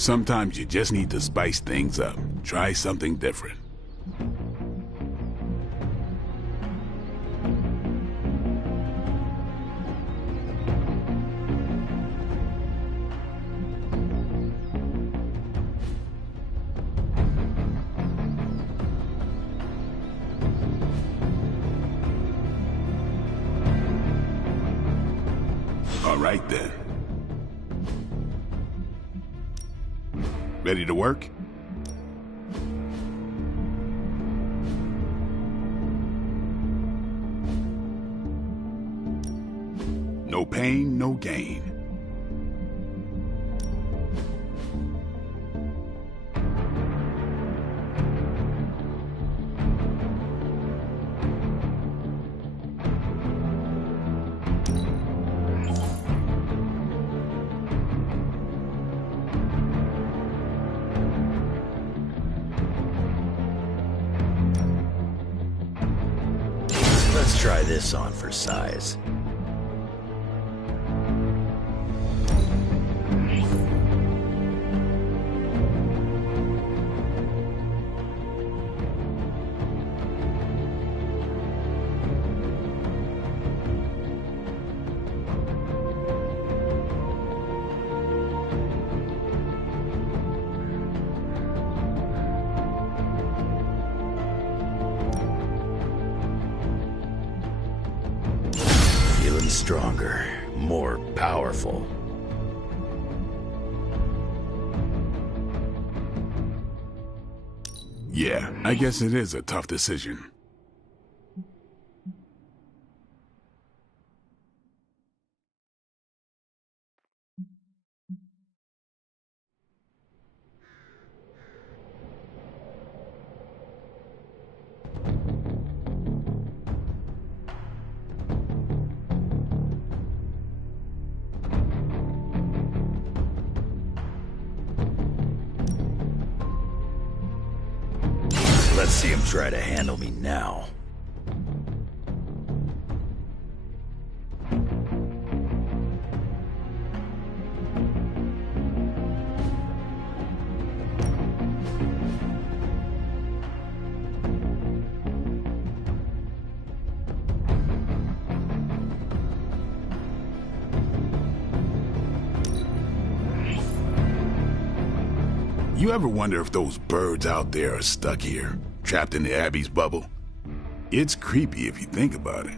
Sometimes you just need to spice things up. Try something different. All right then. Ready to work? No pain, no gain. Let's try this on for size. Feeling stronger, more powerful. Yeah, I guess it is a tough decision. Let's see him try to handle me now. You ever wonder if those birds out there are stuck here, trapped in the Abbey's bubble? It's creepy if you think about it.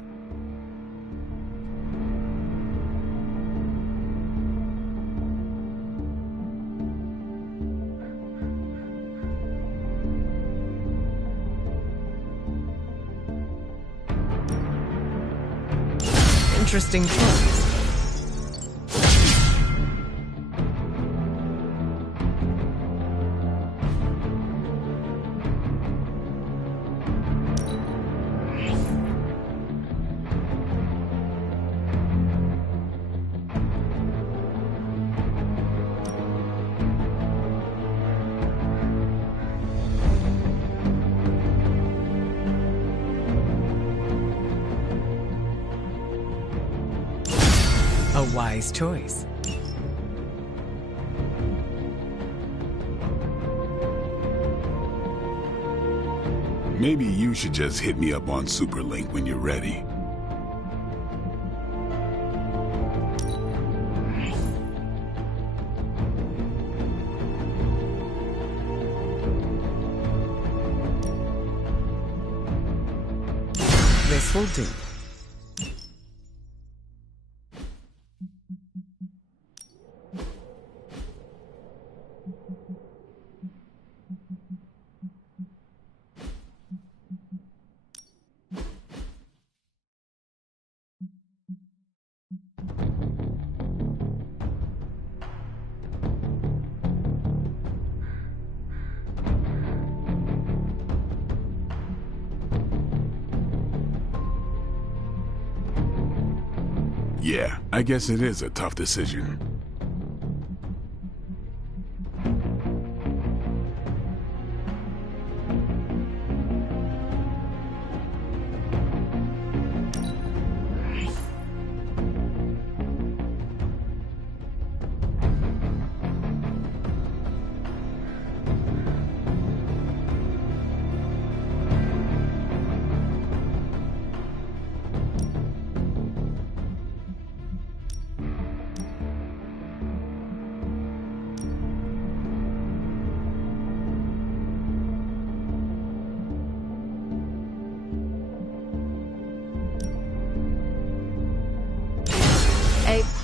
Interesting choice. A wise choice. Maybe you should just hit me up on Superlink when you're ready. This will do. Yeah, I guess it is a tough decision.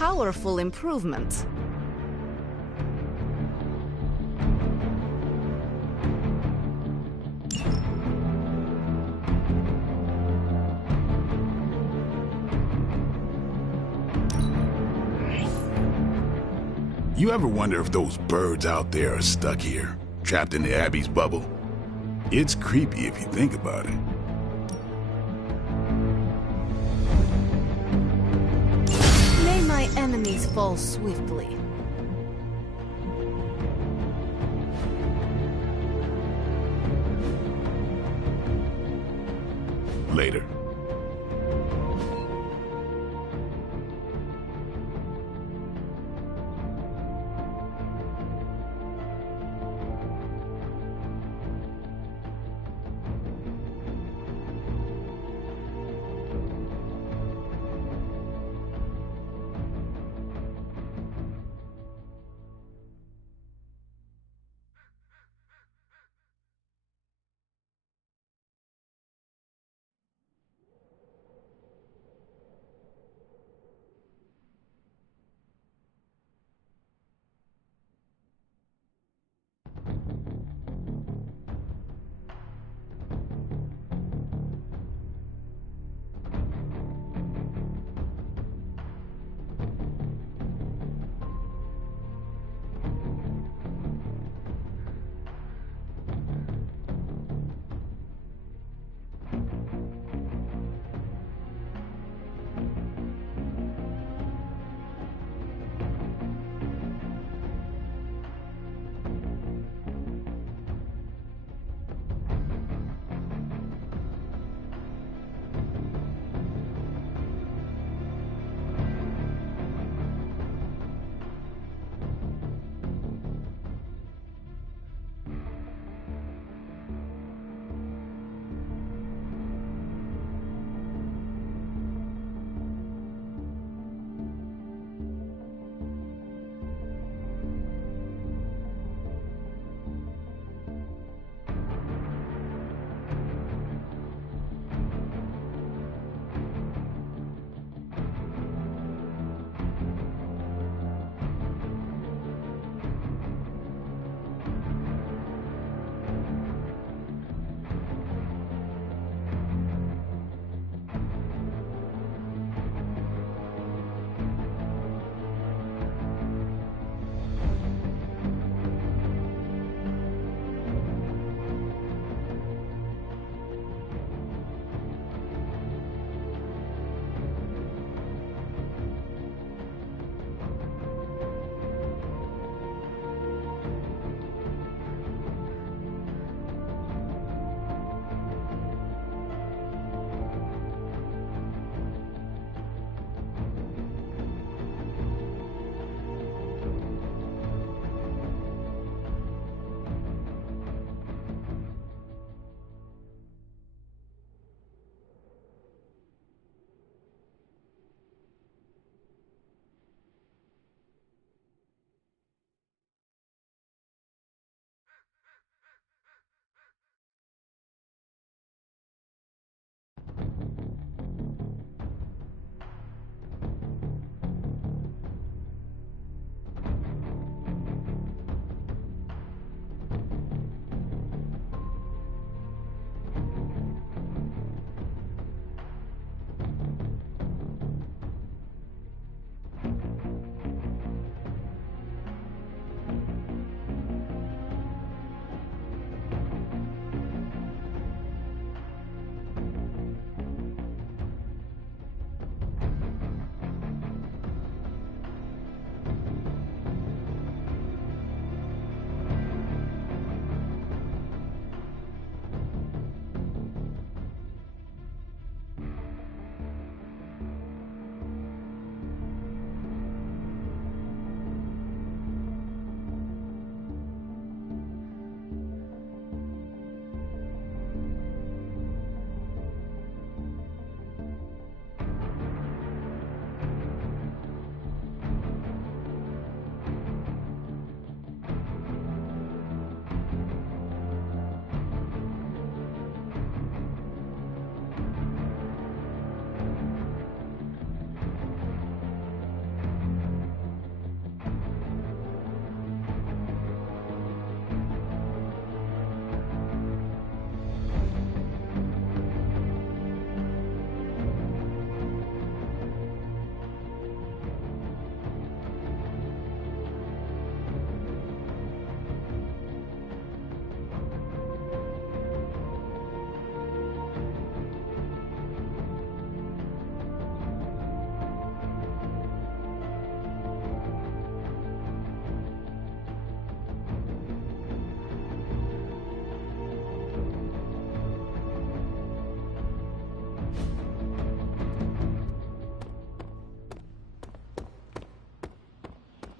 powerful improvement. You ever wonder if those birds out there are stuck here, trapped in the Abbey's bubble? It's creepy if you think about it. May my enemies fall swiftly. Later.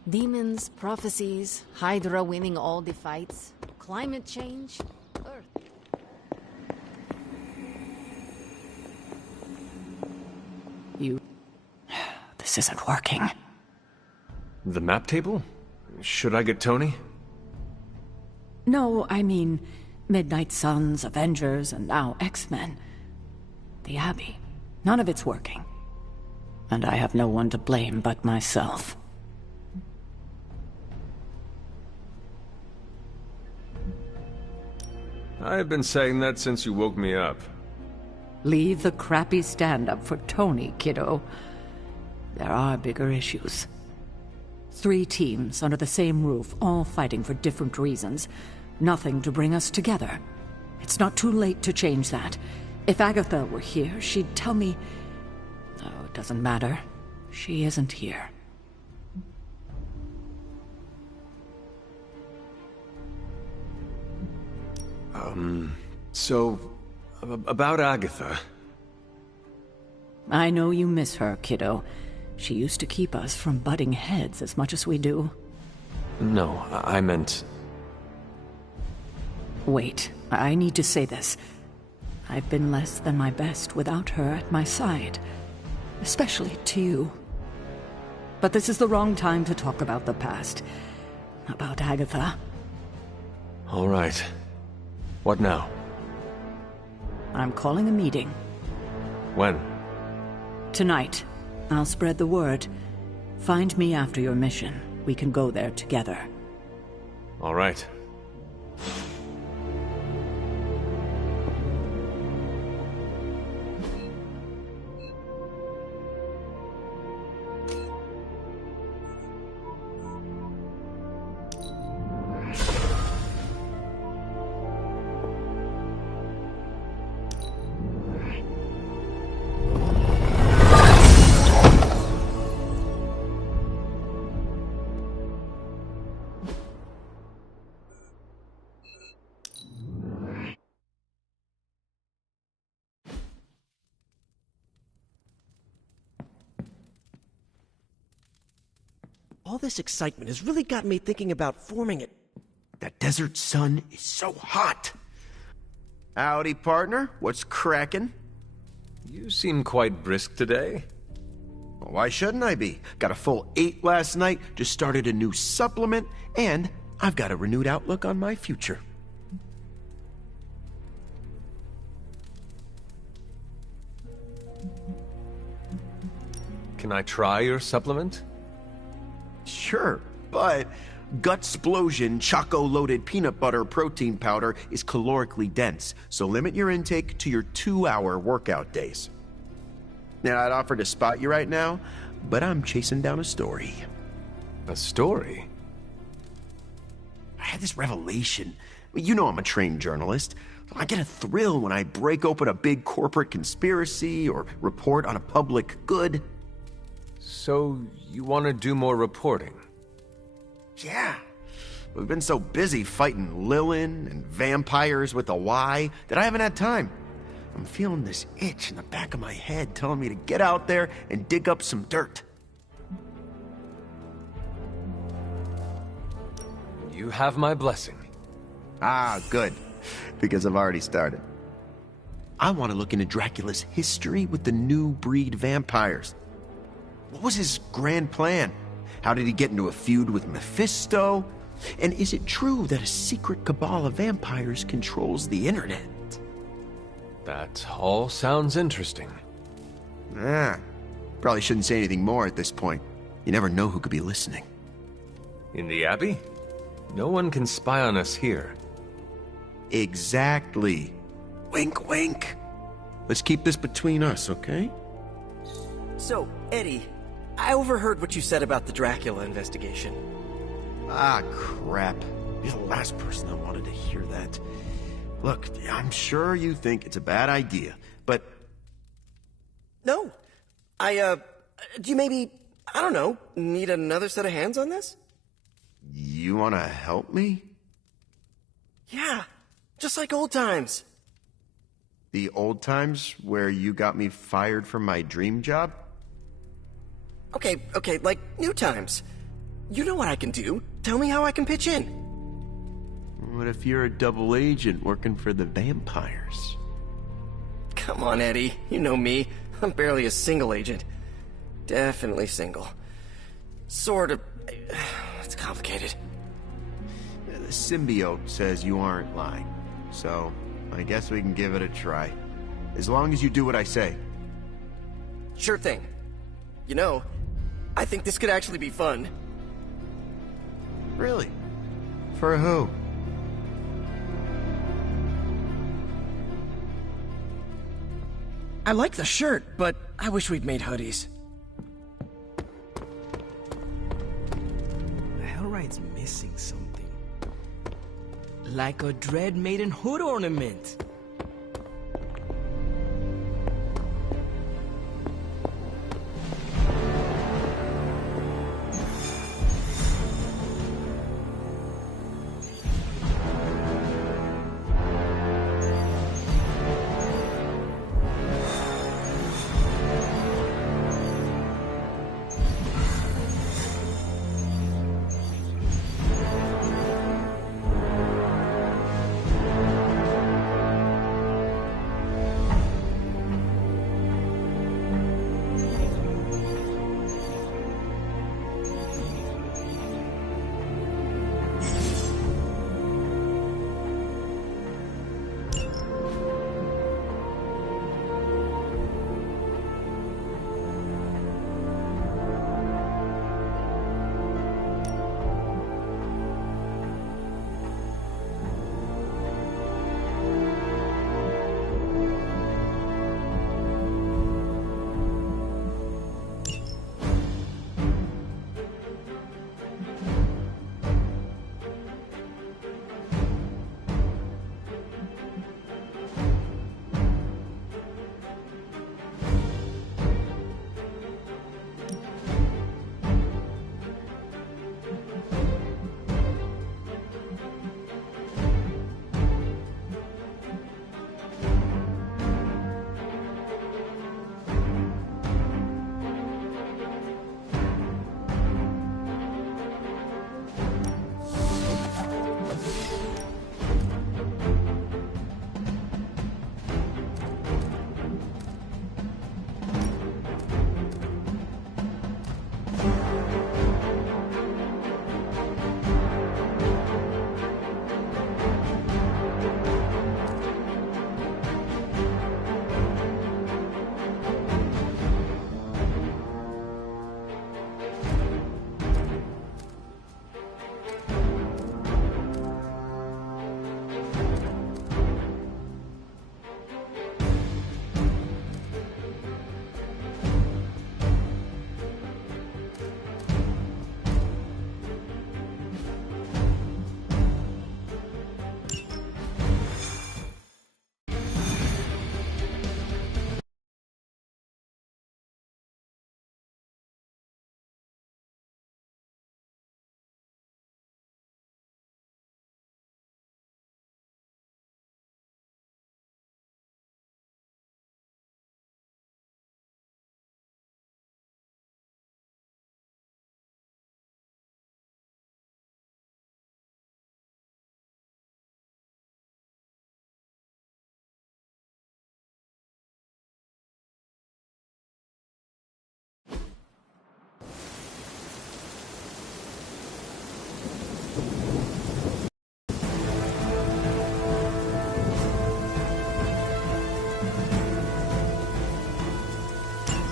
Demons, prophecies, Hydra winning all the fights, climate change, Earth. This isn't working. The map table? Should I get Tony? No, I mean Midnight Suns, Avengers, and now X-Men. The Abbey. None of it's working. And I have no one to blame but myself. I've been saying that since you woke me up. Leave the crappy stand-up for Tony, kiddo. There are bigger issues. 3 teams under the same roof, all fighting for different reasons. Nothing to bring us together. It's not too late to change that. If Agatha were here, she'd tell me... Oh, it doesn't matter. She isn't here. About Agatha. I know you miss her, kiddo. She used to keep us from butting heads as much as we do. No, I meant... Wait, I need to say this. I've been less than my best without her at my side. Especially to you. But this is the wrong time to talk about the past. About Agatha. All right. What now? I'm calling a meeting. When? Tonight. I'll spread the word. Find me after your mission. We can go there together. All right. All this excitement has really got me thinking about forming it. That desert sun is so hot. Howdy, partner. What's crackin'? You seem quite brisk today. Well, why shouldn't I be? Got a full 8 last night, just started a new supplement, and I've got a renewed outlook on my future. Can I try your supplement? Sure, but Gutsplosion Choco-Loaded Peanut Butter Protein Powder is calorically dense, so limit your intake to your 2-hour workout days. Now, I'd offer to spot you right now, but I'm chasing down a story. A story? I had this revelation. You know I'm a trained journalist. I get a thrill when I break open a big corporate conspiracy or report on a public good. So, you want to do more reporting? Yeah. We've been so busy fighting Lilin and vampires with a Y that I haven't had time. I'm feeling this itch in the back of my head telling me to get out there and dig up some dirt. You have my blessing. Ah, good. Because I've already started. I want to look into Dracula's history with the new breed vampires. What was his grand plan? How did he get into a feud with Mephisto? And is it true that a secret cabal of vampires controls the internet? That all sounds interesting. Probably shouldn't say anything more at this point. You never know who could be listening. In the Abbey? No one can spy on us here. Exactly. Wink, wink. Let's keep this between us, okay? So, Eddie, I overheard what you said about the Dracula investigation. Ah, crap. You're the last person that wanted to hear that. Look, I'm sure you think it's a bad idea, but... No. Do you maybe, I don't know, need another set of hands on this? You want to help me? Yeah, just like old times. The old times where you got me fired from my dream job? Okay, like new times. You know what I can do. Tell me how I can pitch in. What if you're a double agent working for the vampires? Come on, Eddie. You know me. I'm barely a single agent. Definitely single. Sort of. It's complicated. The symbiote says you aren't lying. So, I guess we can give it a try. As long as you do what I say. Sure thing. You know, I think this could actually be fun. Really? For who? I like the shirt, but I wish we'd made hoodies. Hellright's missing something. Like a Dread Maiden hood ornament.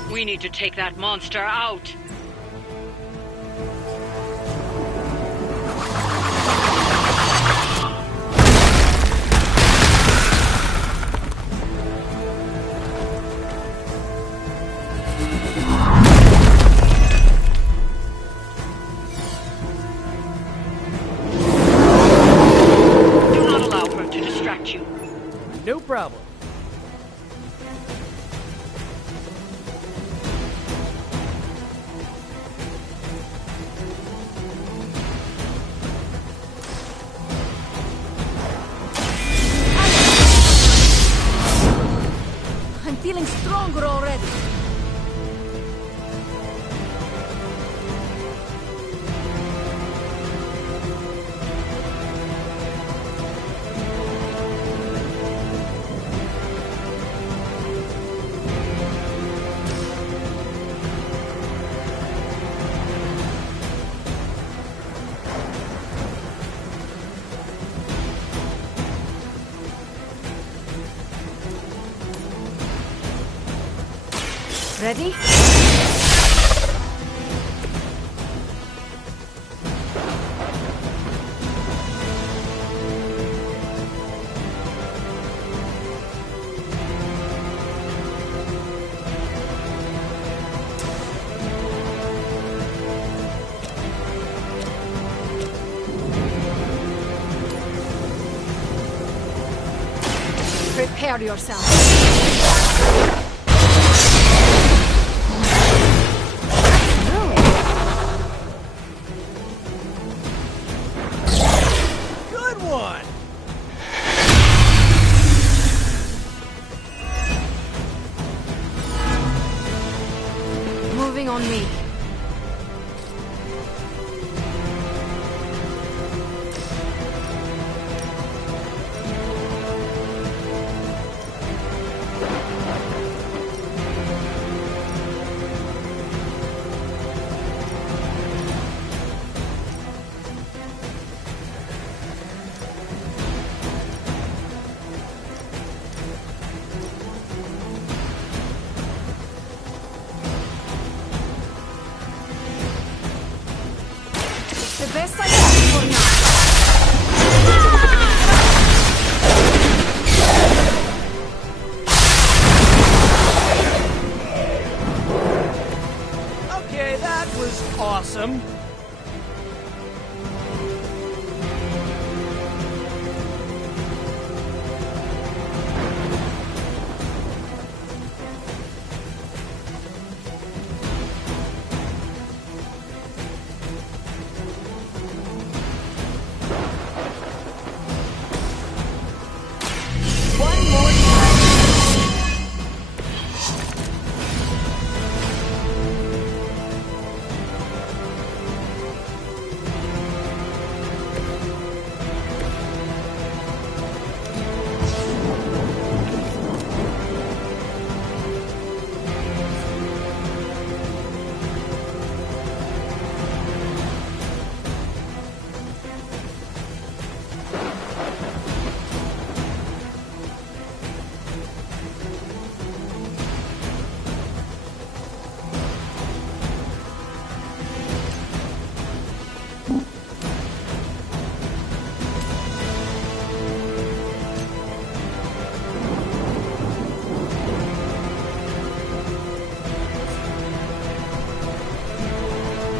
We need to take that monster out. Do not allow her to distract you. No problem. I'm feeling stronger already. Ready? Prepare yourself. Good one! Moving on me. The best I can for now. Okay, that was awesome. One more time.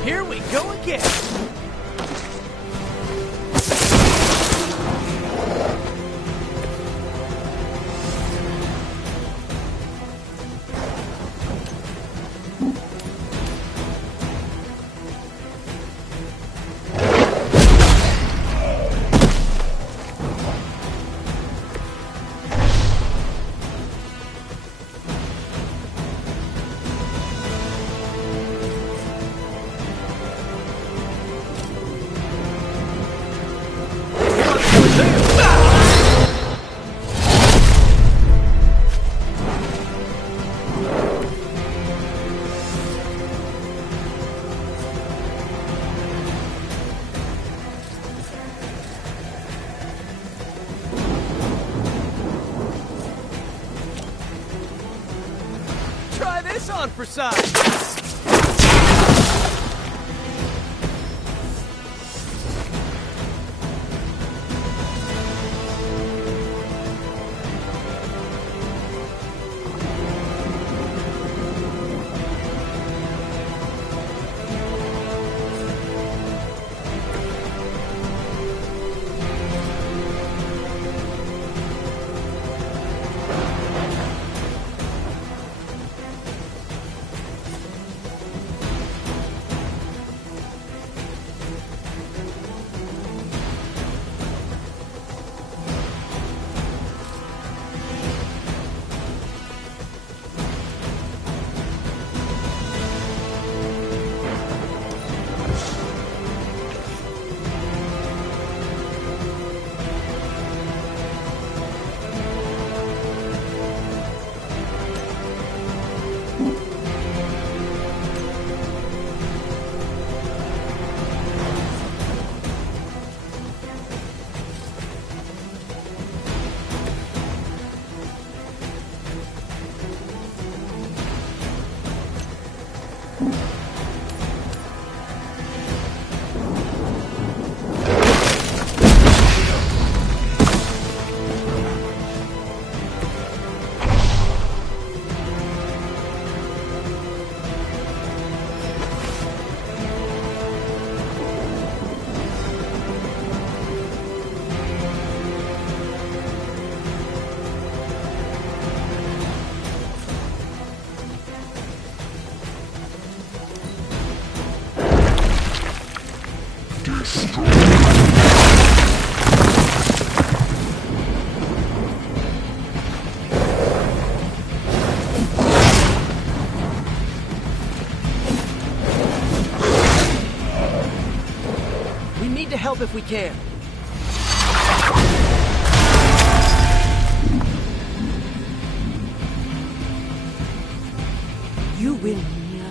Here we go again. Try this on for size. We need to help if we can. You win, Neo.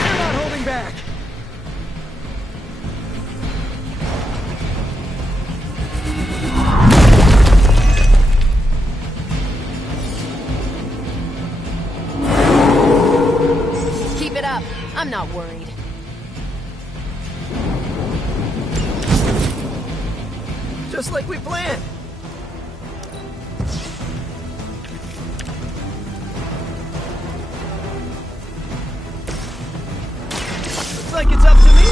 They're not holding back. Keep it up. I'm not worried. Just like we planned. Looks like it's up to me.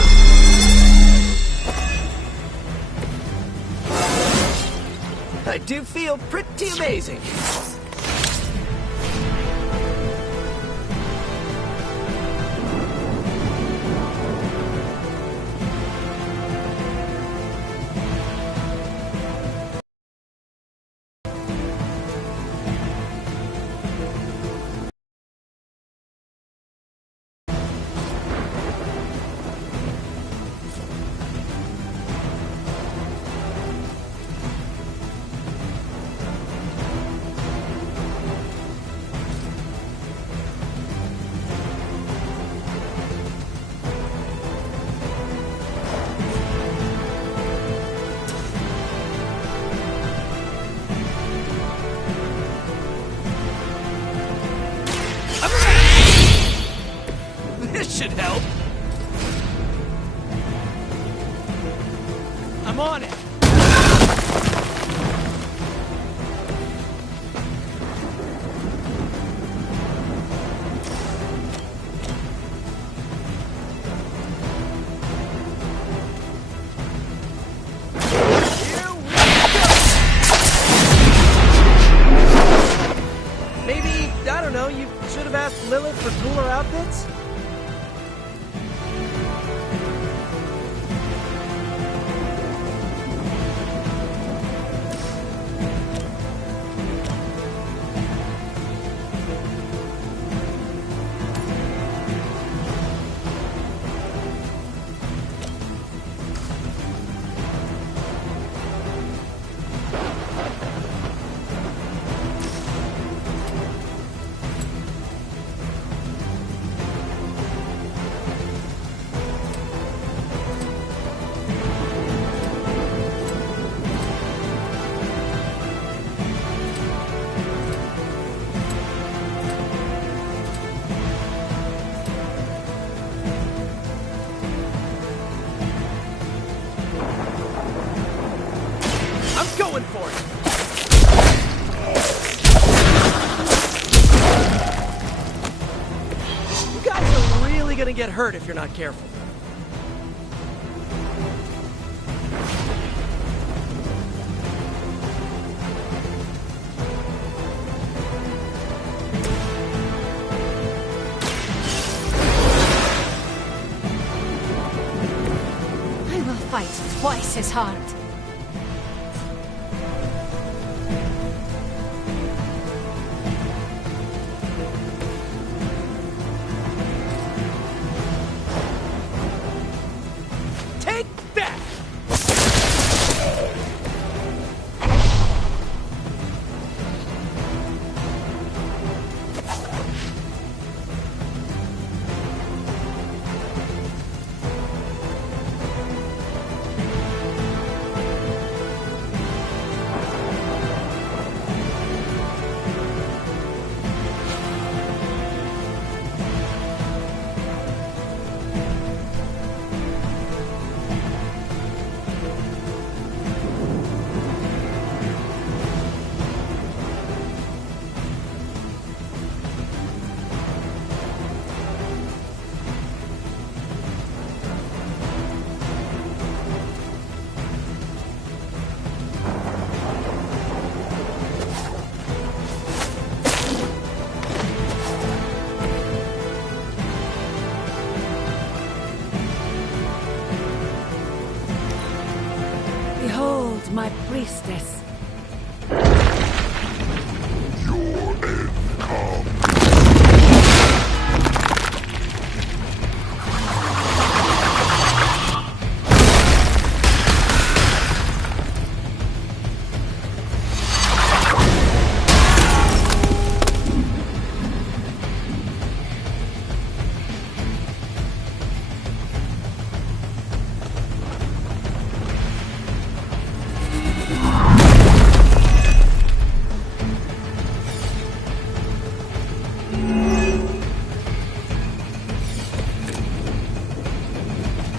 I do feel pretty amazing. This should help. I'm on it. Maybe, I don't know, you should have asked Lilith for cooler outfits? Going for it! You guys are really gonna get hurt if you're not careful. I will fight twice as hard. priestess. Your end comes.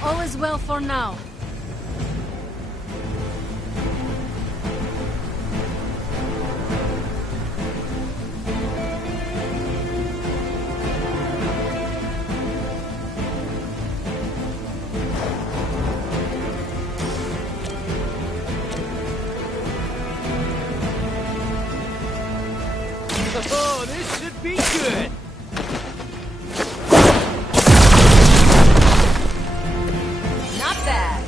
All is well for now. Oh, this should be good. Not bad.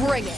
Bring it.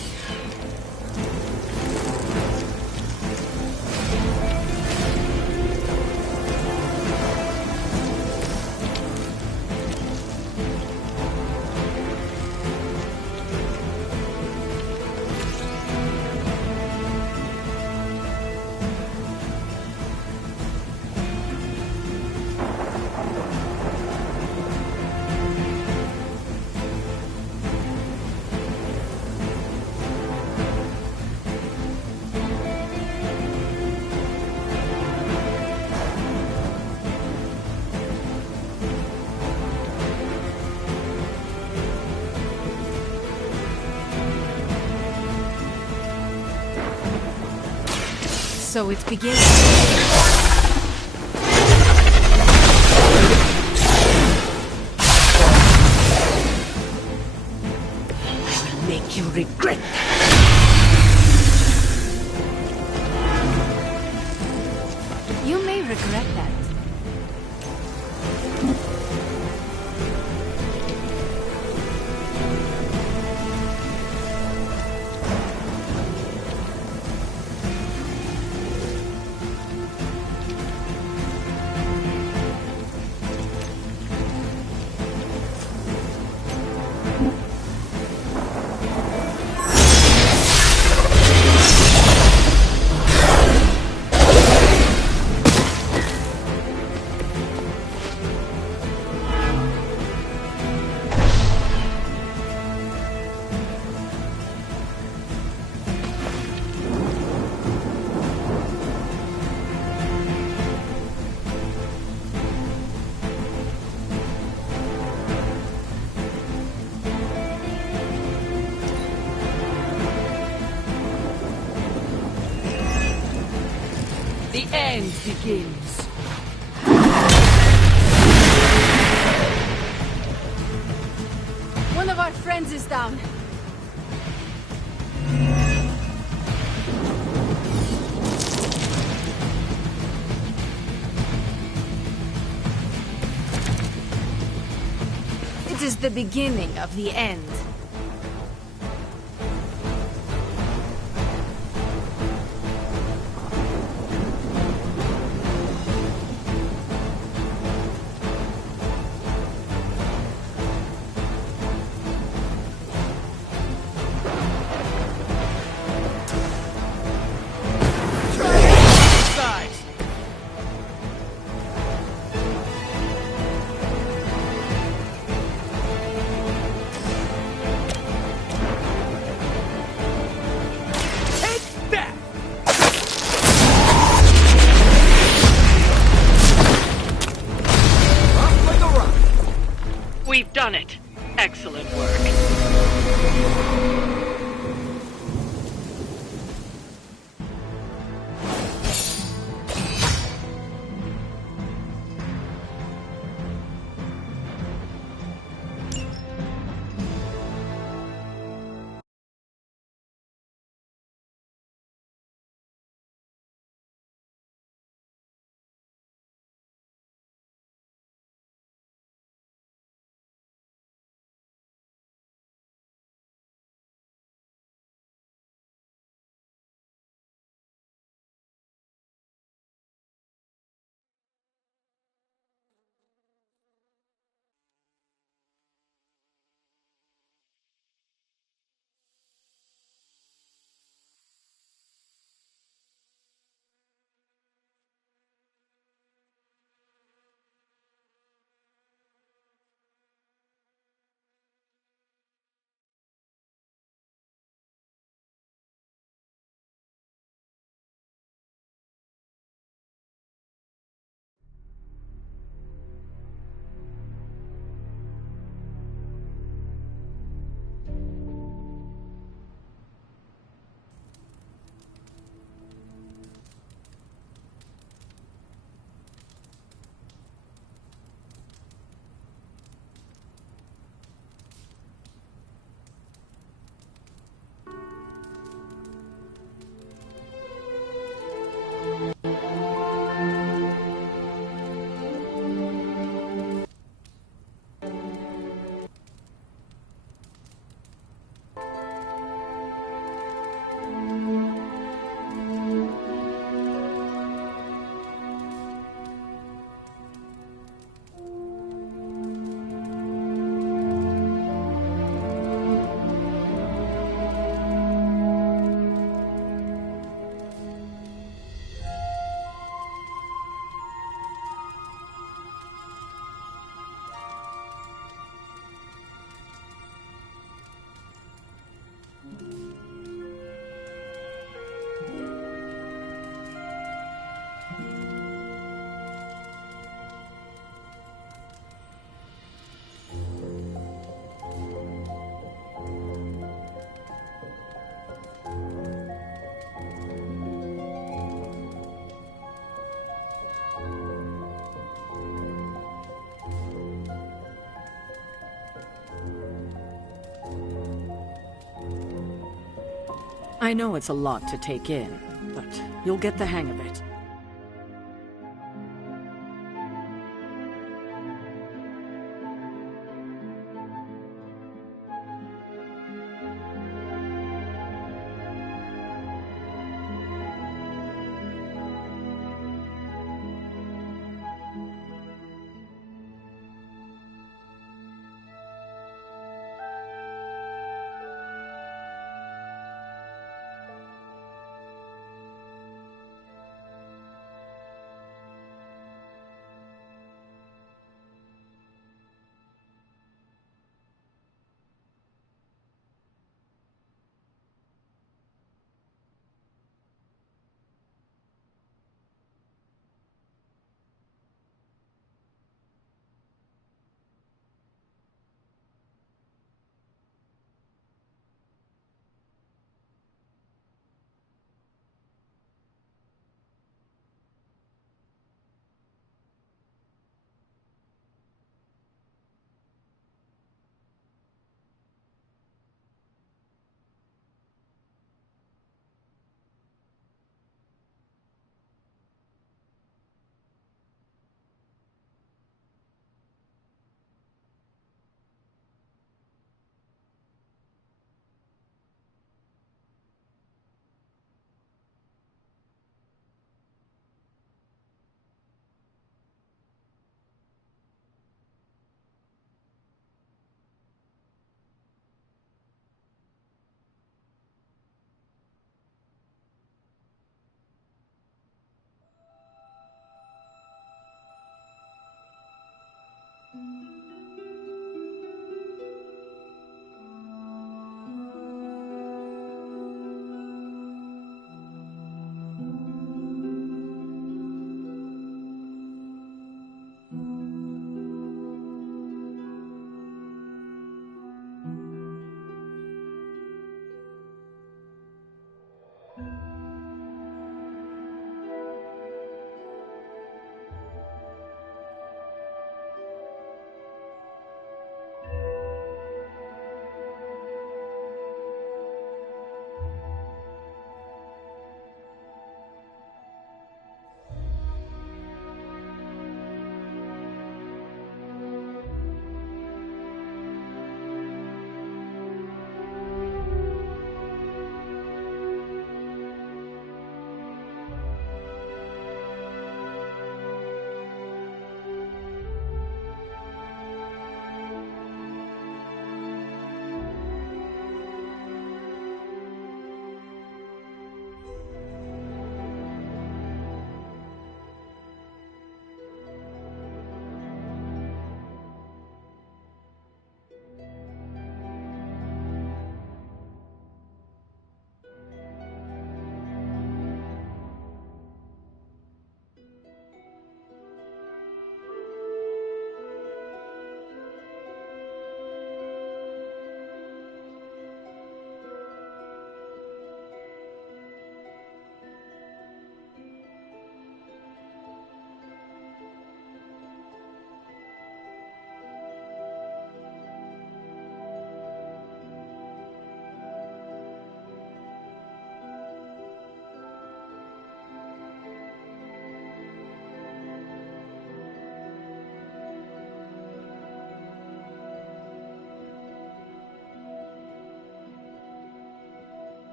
So it's beginning. I will make you regret that. You may regret that. The end begins. One of our friends is down. It is the beginning of the end. We've done it. Excellent work. I know it's a lot to take in, but you'll get the hang of it.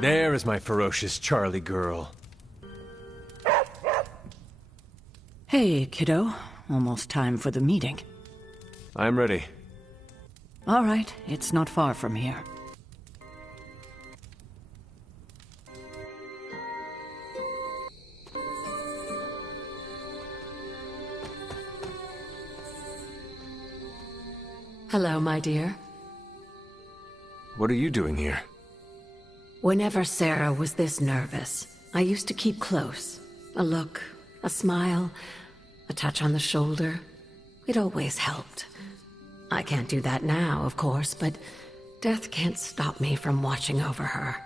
There is my ferocious Charlie girl. Hey, kiddo. Almost time for the meeting. I'm ready. All right, it's not far from here. Hello, my dear. What are you doing here? Whenever Sarah was this nervous, I used to keep close. A look, a smile, a touch on the shoulder. It always helped. I can't do that now, of course, but death can't stop me from watching over her.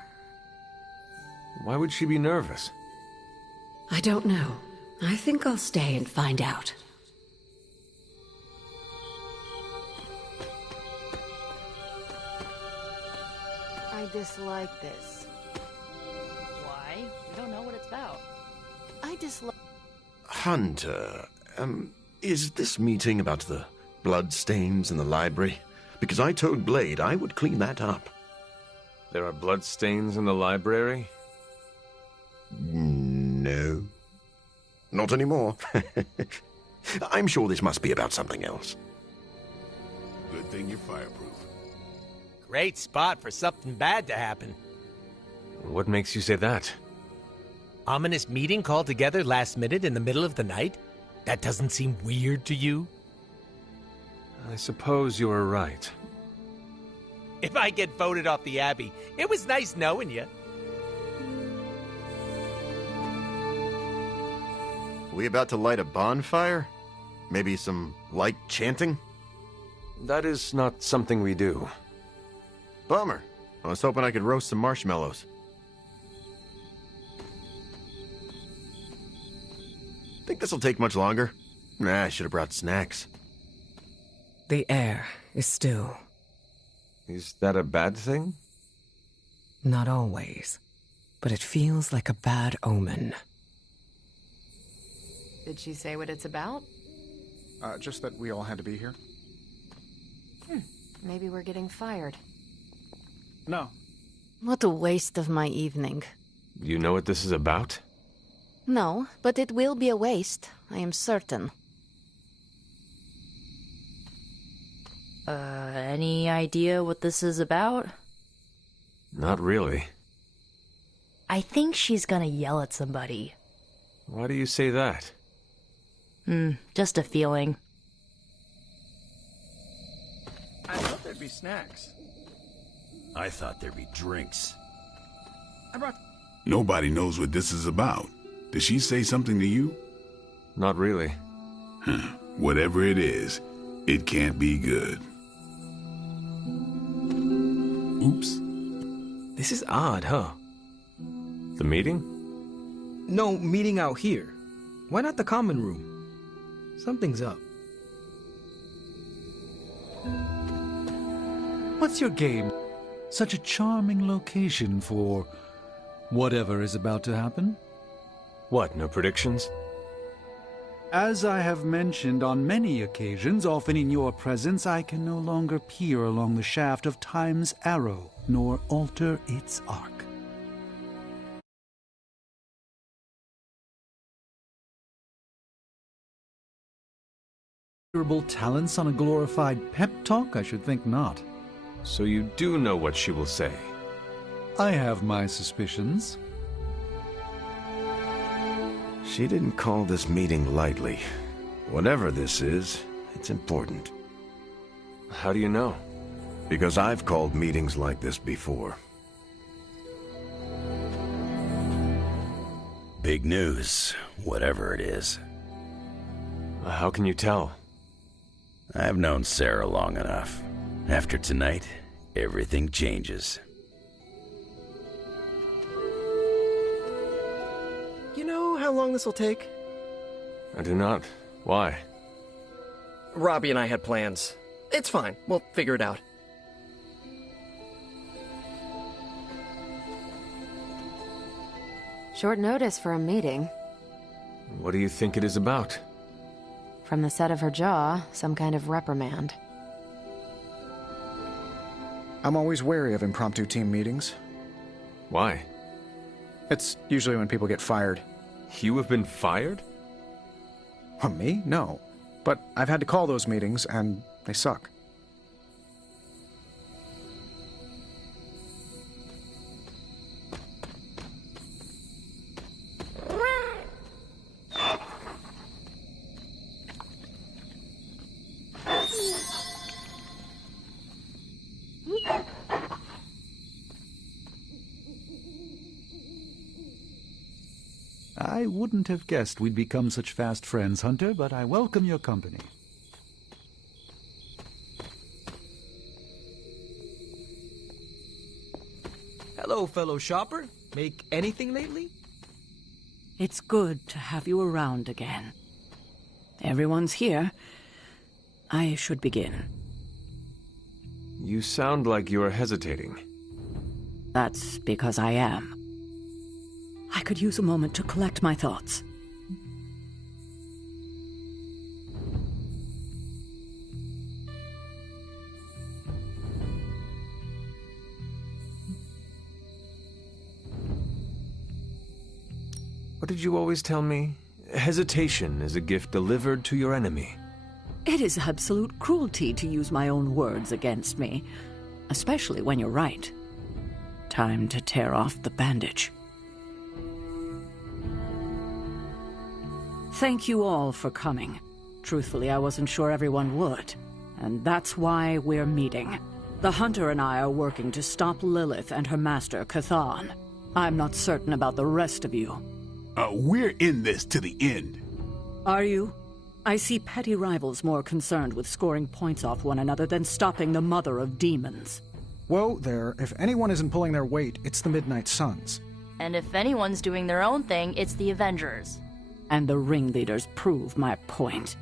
Why would she be nervous? I don't know. I think I'll stay and find out. I dislike this. Why? We don't know what it's about. I dislike... Hunter, is this meeting about the bloodstains in the library? Because I told Blade I would clean that up. There are bloodstains in the library? No. Not anymore. I'm sure this must be about something else. Good thing you're fireproof. Great spot for something bad to happen. What makes you say that? Ominous meeting called together last minute in the middle of the night? That doesn't seem weird to you? I suppose you are right. If I get voted off the Abbey, it was nice knowing you. We about to light a bonfire? Maybe some light chanting? That is not something we do. Bummer. I was hoping I could roast some marshmallows. Think this'll take much longer? Nah, I should have brought snacks. The air is still. Is that a bad thing? Not always. But it feels like a bad omen. Did she say what it's about? Just that we all had to be here. Maybe we're getting fired. No. What a waste of my evening. You know what this is about? No, but it will be a waste, I am certain. Any idea what this is about? Not really. I think she's gonna yell at somebody. Why do you say that? Just a feeling. I thought there'd be snacks. I thought there'd be drinks. I brought... Nobody knows what this is about. Did she say something to you? Not really. Whatever it is, it can't be good. Oops. This is odd, huh? The meeting? No, meeting out here. Why not the common room? Something's up. What's your game? Such a charming location for whatever is about to happen. What, no predictions? As I have mentioned on many occasions, often in your presence, I can no longer peer along the shaft of time's arrow, nor alter its arc. Talents on a glorified pep talk? I should think not. So you do know what she will say? I have my suspicions. She didn't call this meeting lightly. Whatever this is, it's important. How do you know? Because I've called meetings like this before. Big news, whatever it is. How can you tell? I've known Sarah long enough. After tonight, everything changes. You know how long this will take? I do not. Why? Robbie and I had plans. It's fine. We'll figure it out. Short notice for a meeting. What do you think it is about? From the set of her jaw, some kind of reprimand. I'm always wary of impromptu team meetings. Why? It's usually when people get fired. You have been fired? Me? No. But I've had to call those meetings, and they suck. I wouldn't have guessed we'd become such fast friends, Hunter, but I welcome your company. Hello, fellow shopper. Make anything lately? It's good to have you around again. Everyone's here. I should begin. You sound like you're hesitating. That's because I am. I could use a moment to collect my thoughts. What did you always tell me? Hesitation is a gift delivered to your enemy. It is absolute cruelty to use my own words against me, especially when you're right. Time to tear off the bandage. Thank you all for coming. Truthfully, I wasn't sure everyone would, and that's why we're meeting. The Hunter and I are working to stop Lilith and her master, Chthon. I'm not certain about the rest of you. We're in this to the end. Are you? I see petty rivals more concerned with scoring points off one another than stopping the mother of demons. Whoa there, if anyone isn't pulling their weight, it's the Midnight Suns. And if anyone's doing their own thing, it's the Avengers. And the ringleaders prove my point.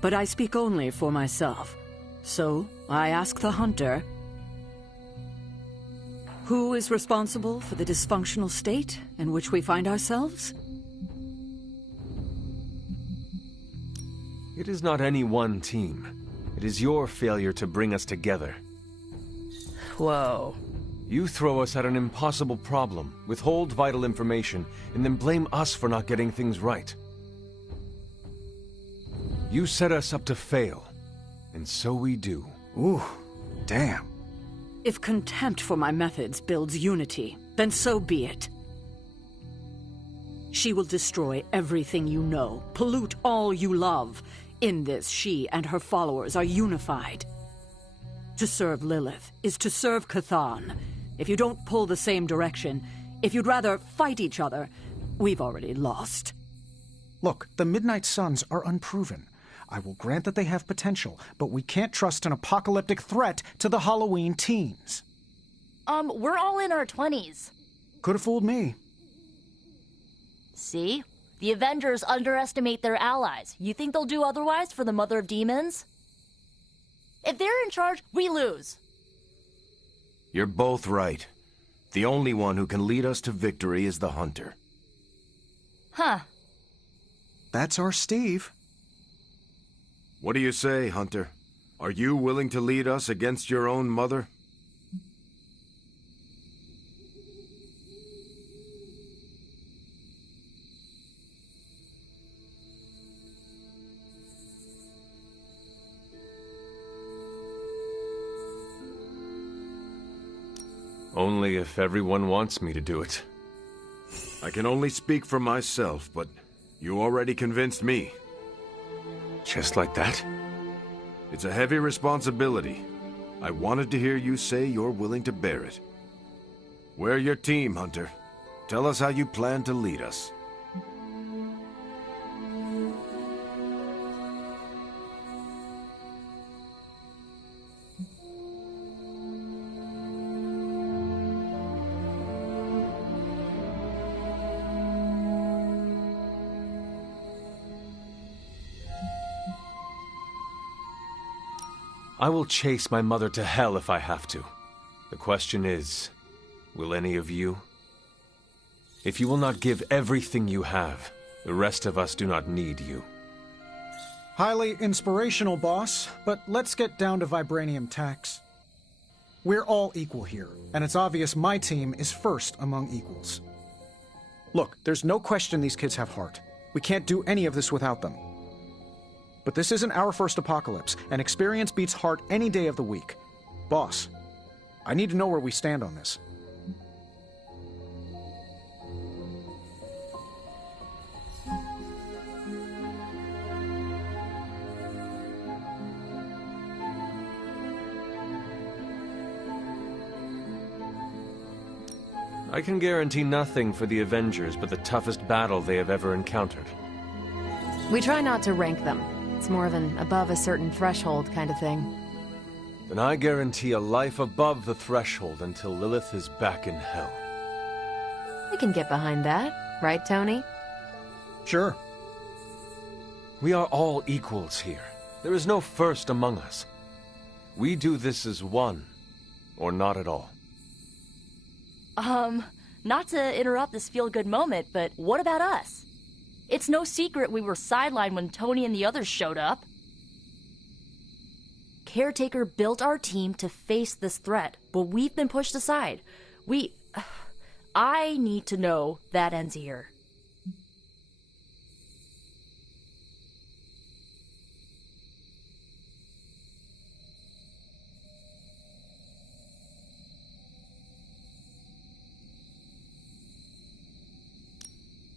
But I speak only for myself. So, I ask the Hunter, who is responsible for the dysfunctional state in which we find ourselves? It is not any one team. It is your failure to bring us together. Whoa. You throw us at an impossible problem, withhold vital information, and then blame us for not getting things right. You set us up to fail, and so we do. Ooh, damn. If contempt for my methods builds unity, then so be it. She will destroy everything you know, pollute all you love. In this, she and her followers are unified. To serve Lilith is to serve Chthon. If you don't pull the same direction, if you'd rather fight each other, we've already lost. Look, the Midnight Suns are unproven. I will grant that they have potential, but we can't trust an apocalyptic threat to the Halloween teens. We're all in our 20s. Could have fooled me. See? The Avengers underestimate their allies. You think they'll do otherwise for the Mother of Demons? If they're in charge, we lose. You're both right. The only one who can lead us to victory is the Hunter. Huh. That's our Steve. What do you say, Hunter? Are you willing to lead us against your own mother? Only if everyone wants me to do it. I can only speak for myself, but you already convinced me. Just like that? It's a heavy responsibility. I wanted to hear you say you're willing to bear it. We're your team, Hunter. Tell us how you plan to lead us. I will chase my mother to hell if I have to. The question is, will any of you? If you will not give everything you have, the rest of us do not need you. Highly inspirational, boss, but let's get down to vibranium tax. We're all equal here, and it's obvious my team is first among equals. Look, there's no question these kids have heart. We can't do any of this without them. But this isn't our first apocalypse, and experience beats heart any day of the week. Boss, I need to know where we stand on this. I can guarantee nothing for the Avengers but the toughest battle they have ever encountered. We try not to rank them. It's more of an above a certain threshold kind of thing. Then I guarantee a life above the threshold until Lilith is back in hell. I can get behind that, right, Tony? Sure. We are all equals here. There is no first among us. We do this as one, or not at all. Not to interrupt this feel-good moment, but what about us? It's no secret we were sidelined when Tony and the others showed up. Caretaker built our team to face this threat, but we've been pushed aside. I need to know that ends here.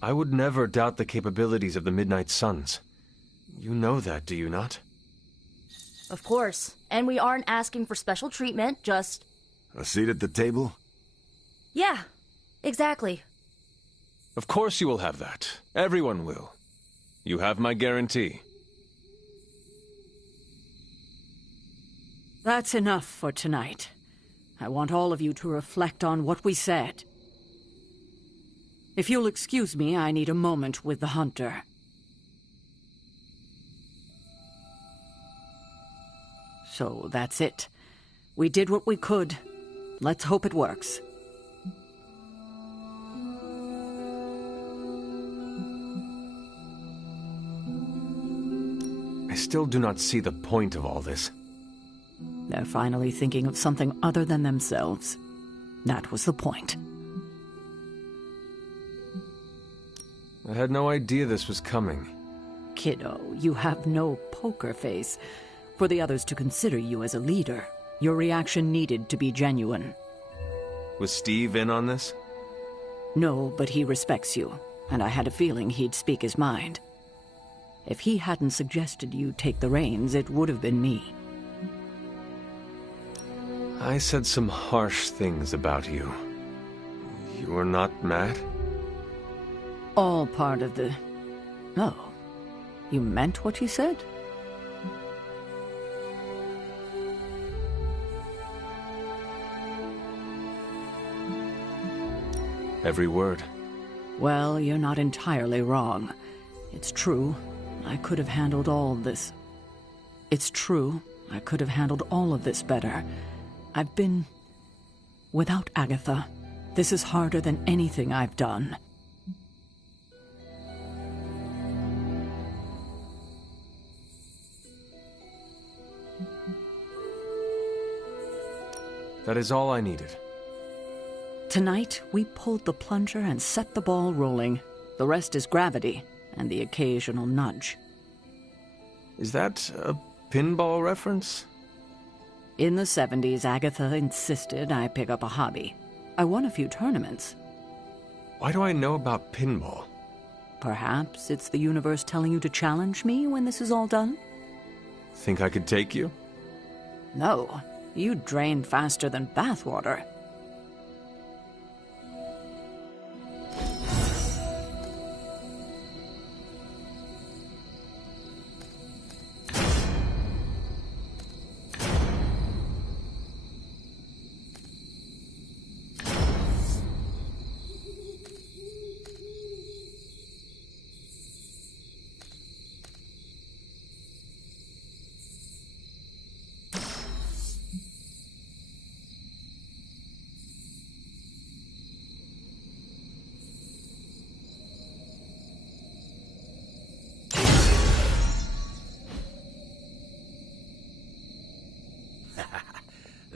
I would never doubt the capabilities of the Midnight Suns. You know that, do you not? Of course. And we aren't asking for special treatment, just... A seat at the table? Yeah, exactly. Of course you will have that. Everyone will. You have my guarantee. That's enough for tonight. I want all of you to reflect on what we said. If you'll excuse me, I need a moment with the Hunter. So that's it. We did what we could. Let's hope it works. I still do not see the point of all this. They're finally thinking of something other than themselves. That was the point. I had no idea this was coming. Kiddo, you have no poker face. For the others to consider you as a leader, your reaction needed to be genuine. Was Steve in on this? No, but he respects you, and I had a feeling he'd speak his mind. If he hadn't suggested you take the reins, it would have been me. I said some harsh things about you. You were not mad? All part of the... Oh, you meant what you said? Every word. Well, you're not entirely wrong. It's true, I could have handled all this. It's true, I could have handled all of this better. I've been... without Agatha. This is harder than anything I've done. That is all I needed. Tonight, we pulled the plunger and set the ball rolling. The rest is gravity, and the occasional nudge. Is that a pinball reference? In the 70s, Agatha insisted I pick up a hobby. I won a few tournaments. Why do I know about pinball? Perhaps it's the universe telling you to challenge me when this is all done? Think I could take you? No. You drain faster than bathwater.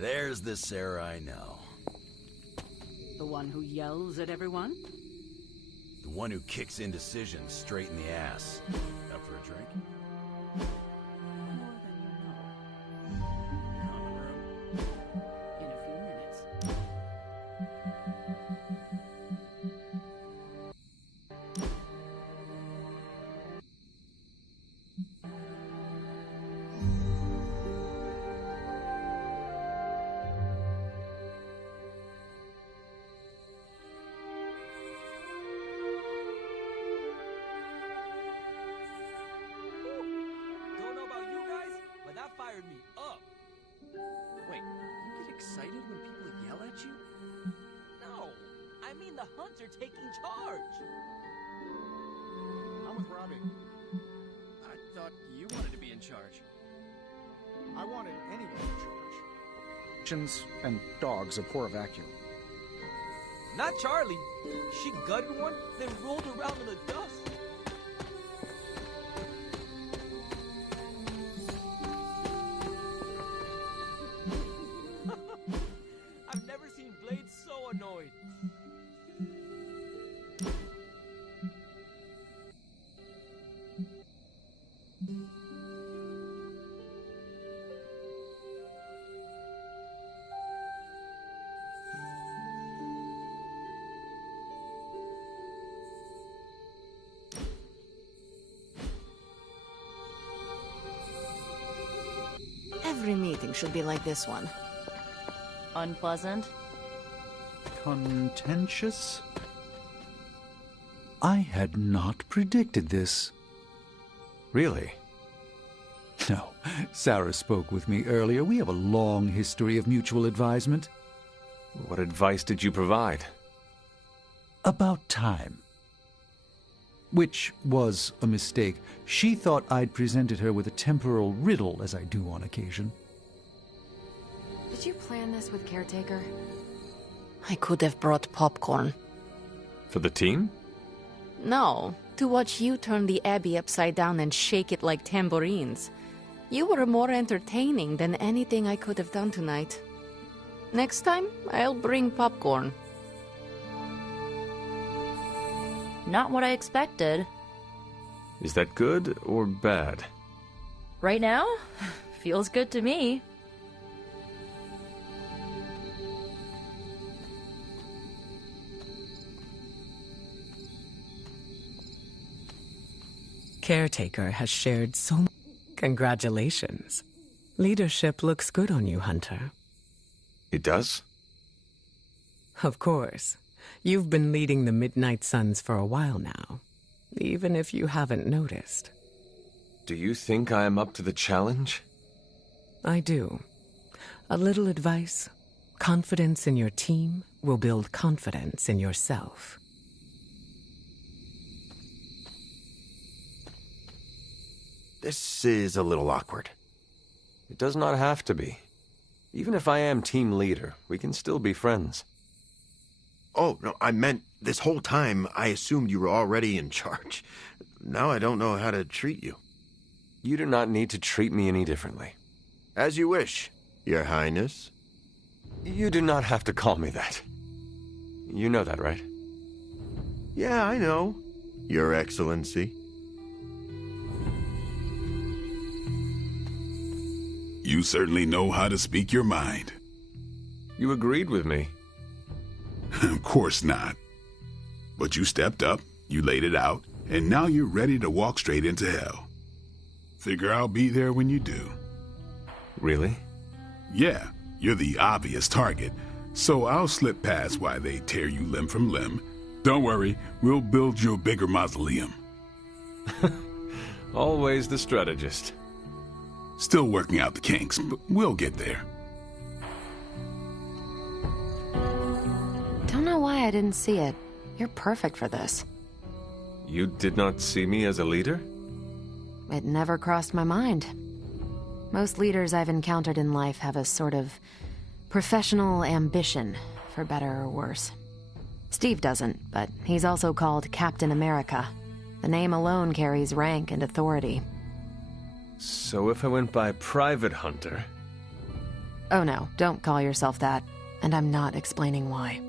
There's the Sarah I know. The one who yells at everyone? The one who kicks indecision straight in the ass. Up for a drink? In a few minutes. Don't know about you guys, but that fired me up. Wait, you get excited when people yell at you? No, I mean the hunter taking charge. I'm with Robbie. I thought you wanted to be in charge. I wanted anyone in charge. Chickens and dogs abhor a vacuum. Not Charlie. She gutted one, then rolled around in the dust. I've never seen Blade so annoyed. Every meeting should be like this one. Unpleasant? Contentious? I had not predicted this. Really? No, Sarah spoke with me earlier. We have a long history of mutual advisement. What advice did you provide? About time. Which was a mistake. She thought I'd presented her with a temporal riddle, as I do on occasion. Did you plan this with Caretaker? I could have brought popcorn. For the team? No, to watch you turn the Abbey upside down and shake it like tambourines. You were more entertaining than anything I could have done tonight. Next time, I'll bring popcorn. Not what I expected. Is that good or bad? Right now? Feels good to me. Caretaker has shared so much. Congratulations. Leadership looks good on you, Hunter. It does? Of course. You've been leading the Midnight Suns for a while now, even if you haven't noticed. Do you think I am up to the challenge? I do. A little advice. Confidence in your team will build confidence in yourself. This is a little awkward. It does not have to be. Even if I am team leader, we can still be friends. Oh, no, I meant this whole time I assumed you were already in charge. Now I don't know how to treat you. You do not need to treat me any differently. As you wish, Your Highness. You do not have to call me that. You know that, right? Yeah, I know, Your Excellency. You certainly know how to speak your mind. You agreed with me. Of course not. But you stepped up, you laid it out, and now you're ready to walk straight into hell. Figure I'll be there when you do. Really? Yeah, you're the obvious target, so I'll slip past while they tear you limb from limb. Don't worry, we'll build you a bigger mausoleum. Always the strategist. Still working out the kinks, but we'll get there. Don't know why I didn't see it. You're perfect for this. You did not see me as a leader? It never crossed my mind. Most leaders I've encountered in life have a sort of professional ambition, for better or worse. Steve doesn't, but he's also called Captain America. The name alone carries rank and authority. So if I went by Private Hunter... Oh no, don't call yourself that. And I'm not explaining why.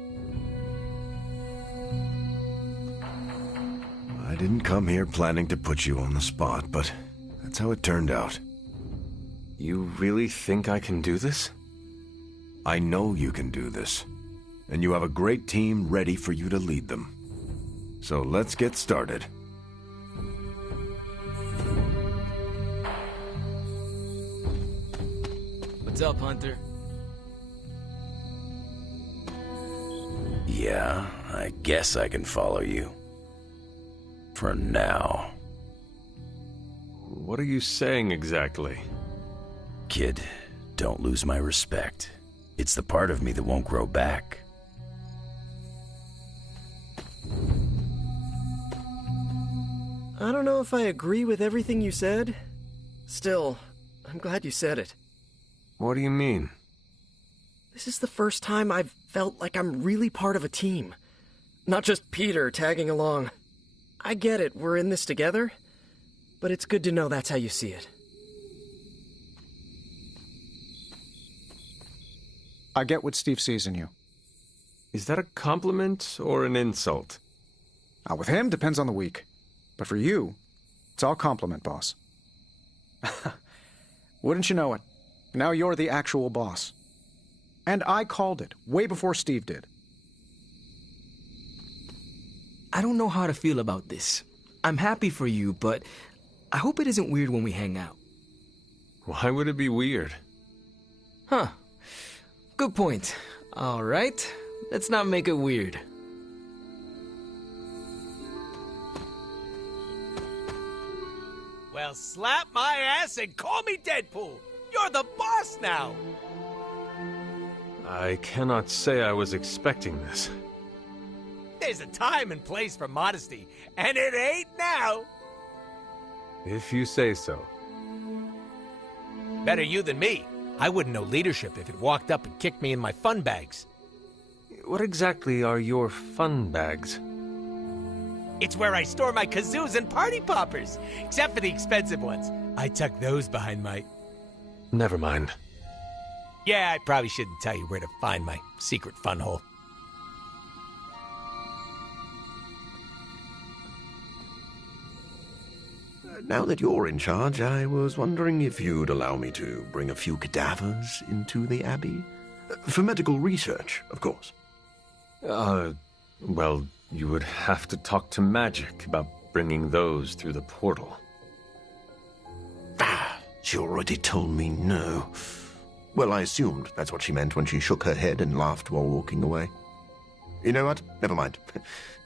I didn't come here planning to put you on the spot, but that's how it turned out. You really think I can do this? I know you can do this, and you have a great team ready for you to lead them. So let's get started. What's up, Hunter? Yeah, I guess I can follow you. For now. What are you saying exactly? Kid, don't lose my respect. It's the part of me that won't grow back. I don't know if I agree with everything you said. Still, I'm glad you said it. What do you mean? This is the first time I've felt like I'm really part of a team. Not just Peter tagging along. I get it, we're in this together, but it's good to know that's how you see it. I get what Steve sees in you. Is that a compliment or an insult? With him, depends on the week. But for you, it's all compliment, boss. Wouldn't you know it? Now you're the actual boss. And I called it, way before Steve did. I don't know how to feel about this. I'm happy for you, but I hope it isn't weird when we hang out. Why would it be weird? Huh. Good point. All right. Let's not make it weird. Well, slap my ass and call me Deadpool. You're the boss now. I cannot say I was expecting this. There's a time and place for modesty, and it ain't now. If you say so. Better you than me. I wouldn't know leadership if it walked up and kicked me in my fun bags. What exactly are your fun bags? It's where I store my kazoos and party poppers, except for the expensive ones. I tuck those behind my... Never mind. Yeah, I probably shouldn't tell you where to find my secret fun hole. Now that you're in charge, I was wondering if you'd allow me to bring a few cadavers into the Abbey. For medical research, of course. Well, you would have to talk to Magic about bringing those through the portal. She already told me no. Well, I assumed that's what she meant when she shook her head and laughed while walking away. You know what? Never mind.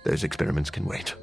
Those experiments can wait.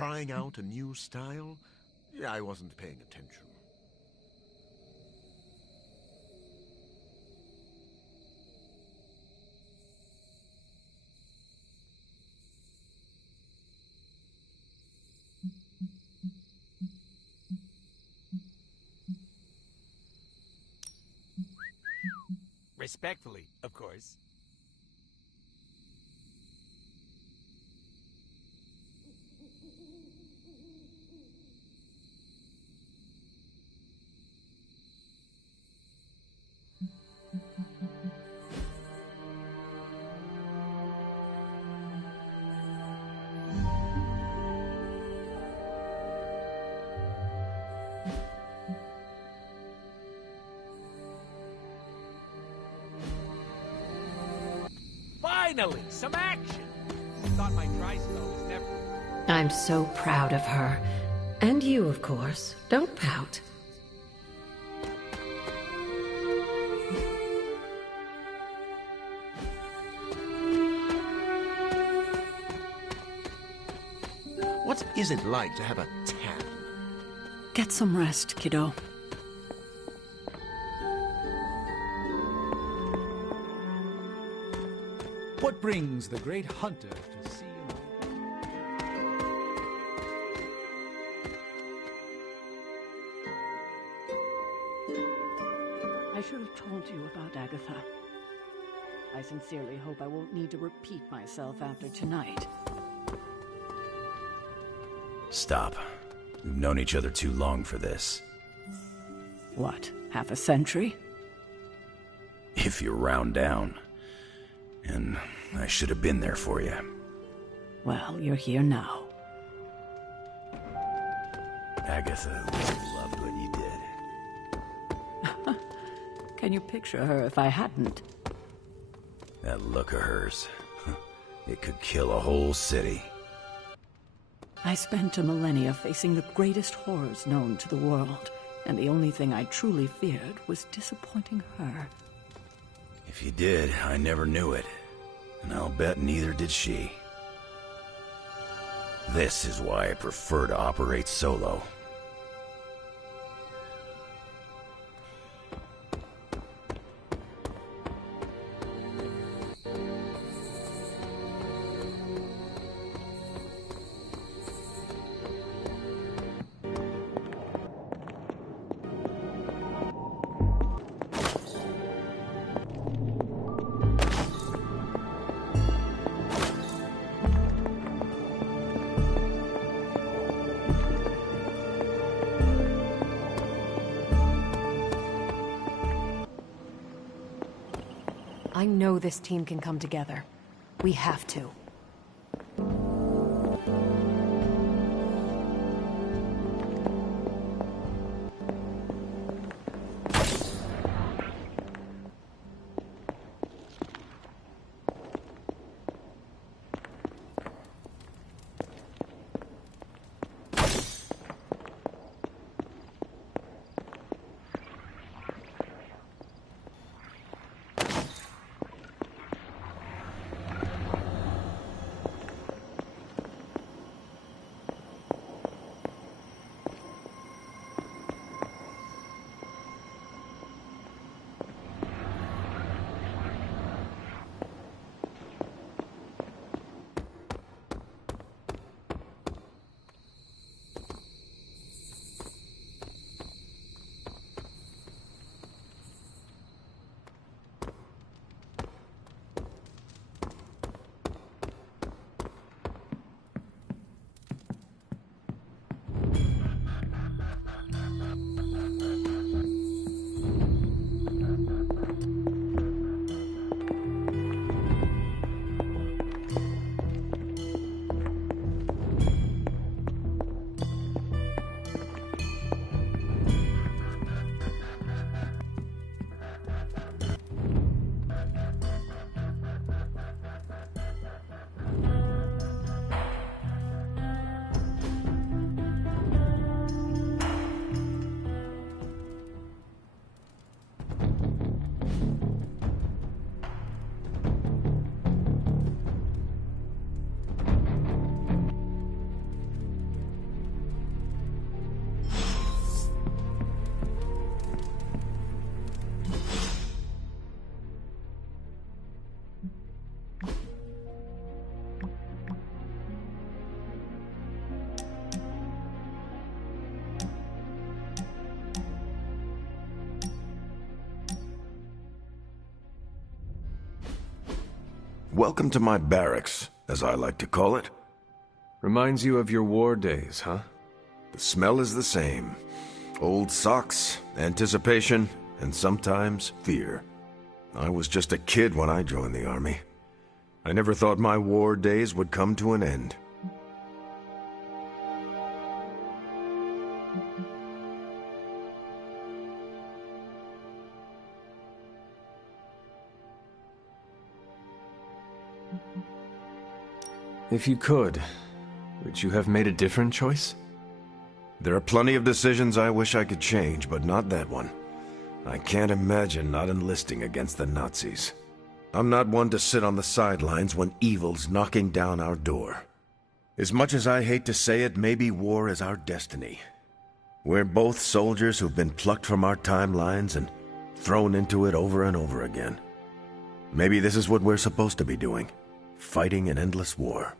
trying out a new style? Yeah, I wasn't paying attention. Respectfully, of course. Finally, some action! Thought my dry spell was never... I'm so proud of her. And you, of course. Don't pout. What is it like to have a tan? Get some rest, kiddo. What brings the great hunter to see I should have told you about Agatha. I sincerely hope I won't need to repeat myself after tonight. Stop. We've known each other too long for this. What, half a century? If you round down. And I should have been there for you. Well, you're here now. Agatha loved what you did. Can you picture her if I hadn't? That look of hers. It could kill a whole city. I spent a millennia facing the greatest horrors known to the world, and the only thing I truly feared was disappointing her. If you did, I never knew it. And I'll bet neither did she. This is why I prefer to operate solo. I know this team can come together. We have to. Welcome to my barracks, as I like to call it. Reminds you of your war days, huh? The smell is the same. Old socks, anticipation, and sometimes fear. I was just a kid when I joined the army. I never thought my war days would come to an end. If you could, would you have made a different choice? There are plenty of decisions I wish I could change, but not that one. I can't imagine not enlisting against the Nazis. I'm not one to sit on the sidelines when evil's knocking down our door. As much as I hate to say it, maybe war is our destiny. We're both soldiers who've been plucked from our timelines and thrown into it over and over again. Maybe this is what we're supposed to be doing, fighting an endless war.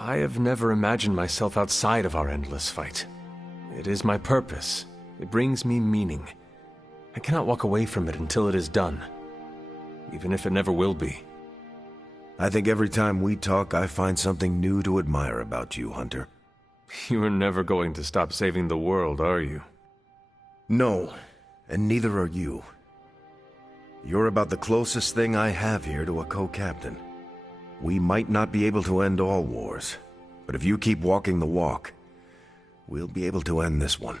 I have never imagined myself outside of our endless fight. It is my purpose. It brings me meaning. I cannot walk away from it until it is done, even if it never will be. I think every time we talk, I find something new to admire about you, Hunter. You are never going to stop saving the world, are you? No, and neither are you. You're about the closest thing I have here to a co-captain. We might not be able to end all wars, but if you keep walking the walk, we'll be able to end this one.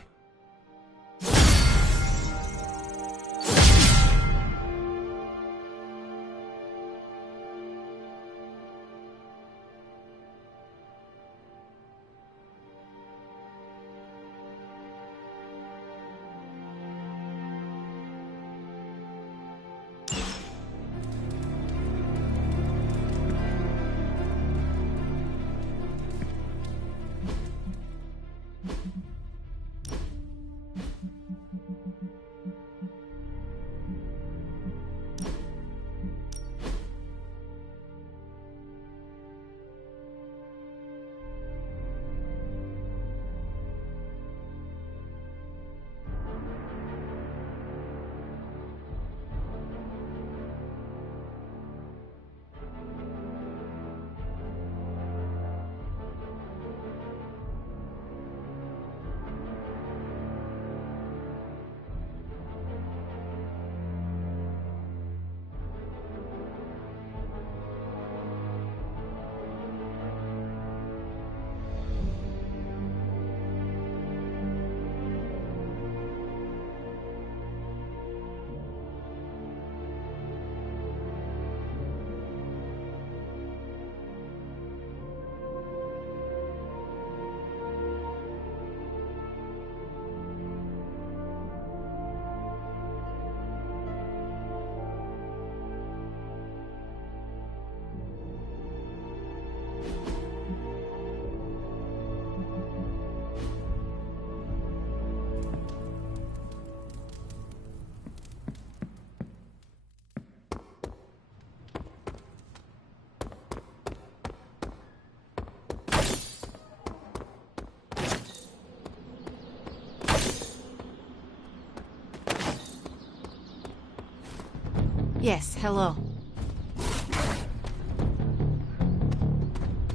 Yes, hello.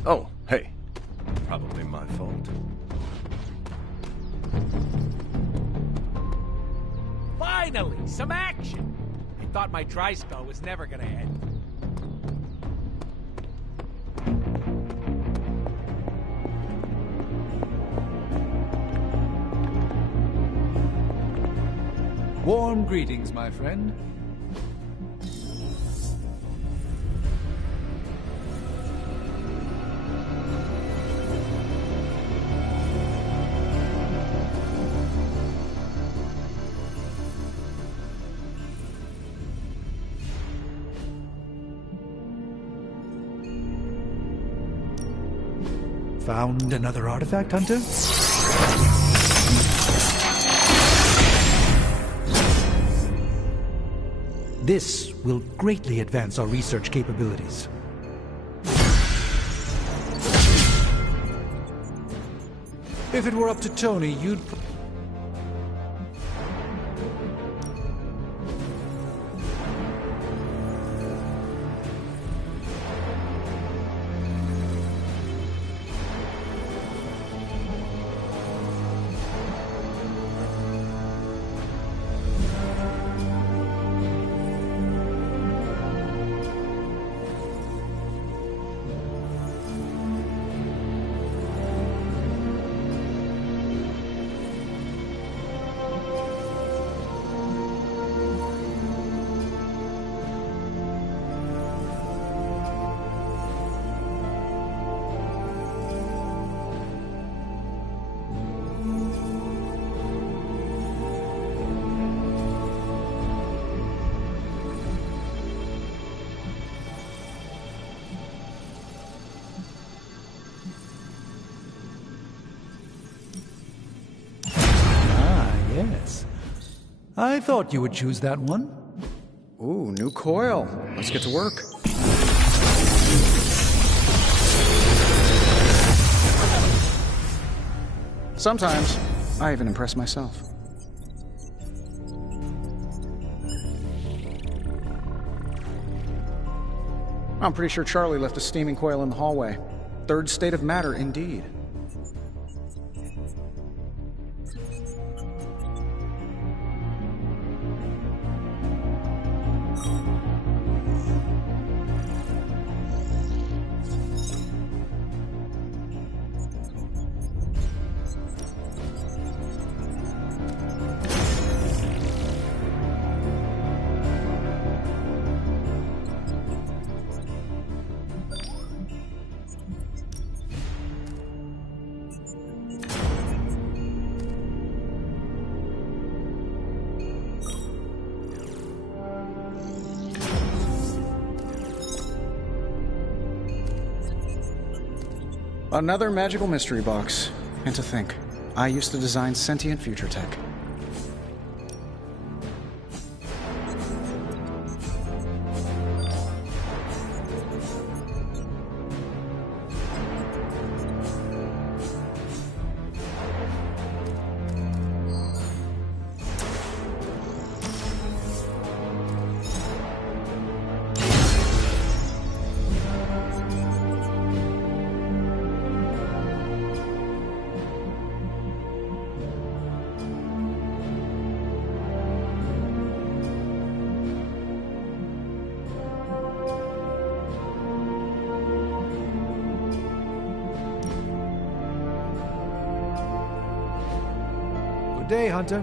Oh, hey. Probably my fault. Finally, some action! thought my dry spell was never gonna end. Warm greetings, my friend. Found another artifact, Hunter? This will greatly advance our research capabilities. If it were up to Tony, you'd... Yes. I thought you would choose that one. Ooh, new coil. Let's get to work. Sometimes, I even impress myself. I'm pretty sure Charlie left a steaming coil in the hallway. Third state of matter, indeed. Another magical mystery box. And to think, I used to design sentient future tech. Good day, Hunter.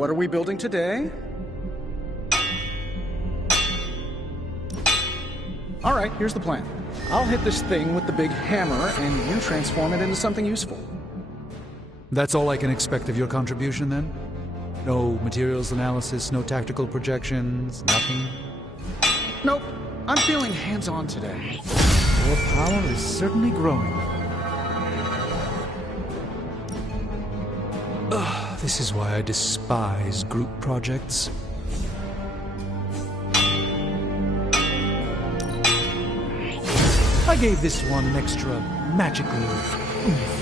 what are we building today? Alright, here's the plan. I'll hit this thing with the big hammer, and you transform it into something useful. That's all I can expect of your contribution, then? No materials analysis, no tactical projections, nothing? Nope. I'm feeling hands-on today. Your power is certainly growing. Ugh, this is why I despise group projects. I gave this one an extra magical oomph.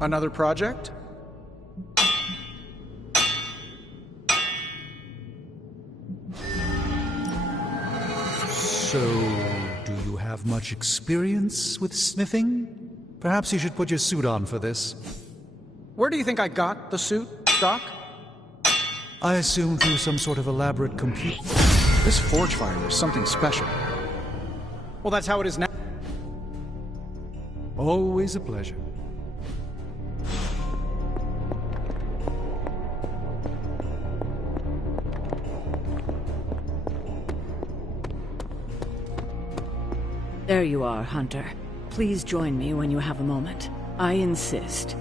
Another project? So, do you have much experience with smithing? Perhaps you should put your suit on for this. Where do you think I got the suit, Doc? I assume through some sort of elaborate computer. This forge fire is something special. Well, that's how it is now. Always a pleasure. There you are, Hunter. Please join me when you have a moment. I insist.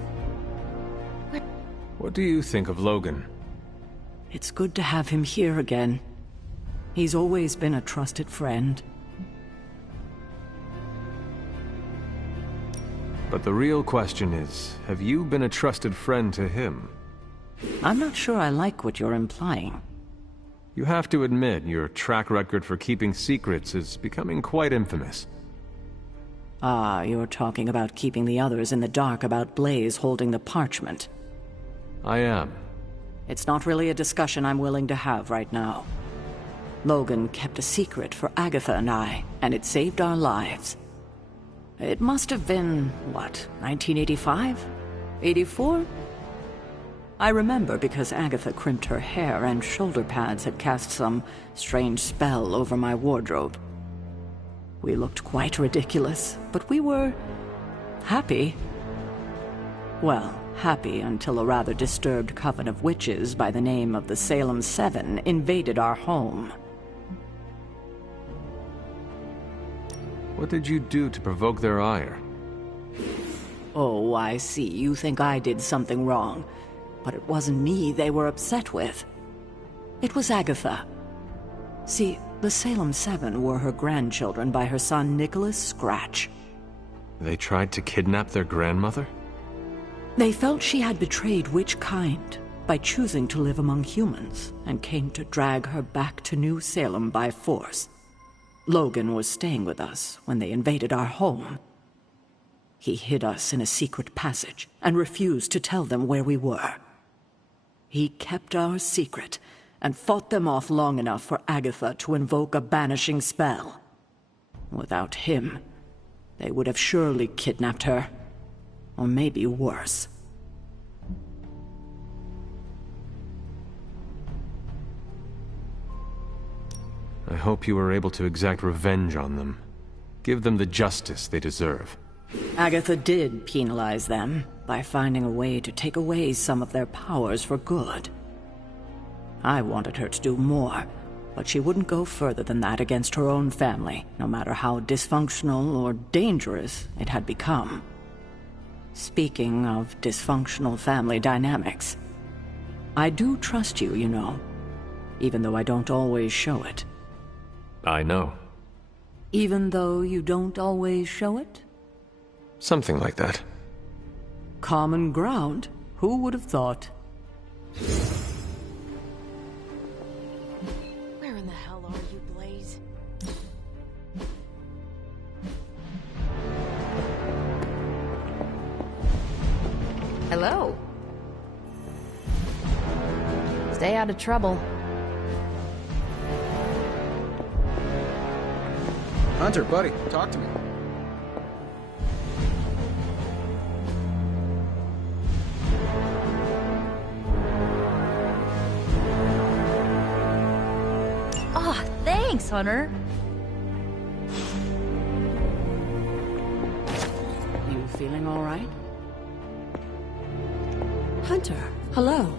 What do you think of Logan? It's good to have him here again. He's always been a trusted friend. But the real question is, have you been a trusted friend to him? I'm not sure I like what you're implying. You have to admit, your track record for keeping secrets is becoming quite infamous. Ah, you're talking about keeping the others in the dark about Blaze holding the parchment. I am. It's not really a discussion I'm willing to have right now. Logan kept a secret for Agatha and I, and it saved our lives. It must have been, what, 1985? 84? I remember because Agatha crimped her hair and shoulder pads had cast some strange spell over my wardrobe. We looked quite ridiculous, but we were happy. Well, happy until a rather disturbed coven of witches by the name of the Salem Seven invaded our home. What did you do to provoke their ire? Oh, I see. You think I did something wrong. But it wasn't me they were upset with. It was Agatha. See, the Salem Seven were her grandchildren by her son Nicholas Scratch. They tried to kidnap their grandmother? They felt she had betrayed Witch Kind by choosing to live among humans, and came to drag her back to New Salem by force. Logan was staying with us when they invaded our home. He hid us in a secret passage and refused to tell them where we were. He kept our secret and fought them off long enough for Agatha to invoke a banishing spell. Without him, they would have surely kidnapped her. Or maybe worse. I hope you were able to exact revenge on them. Give them the justice they deserve. Agatha did penalize them by finding a way to take away some of their powers for good. I wanted her to do more, but she wouldn't go further than that against her own family, no matter how dysfunctional or dangerous it had become. Speaking of dysfunctional family dynamics, I do trust you, you know, even though I don't always show it. I know. Even though you don't always show it? Something like that. Common ground. Who would have thought? Where in the hell are you, Blaze? Hello. Stay out of trouble. Hunter, buddy, talk to me. Ah, thanks, Hunter. You feeling all right? Hunter, hello.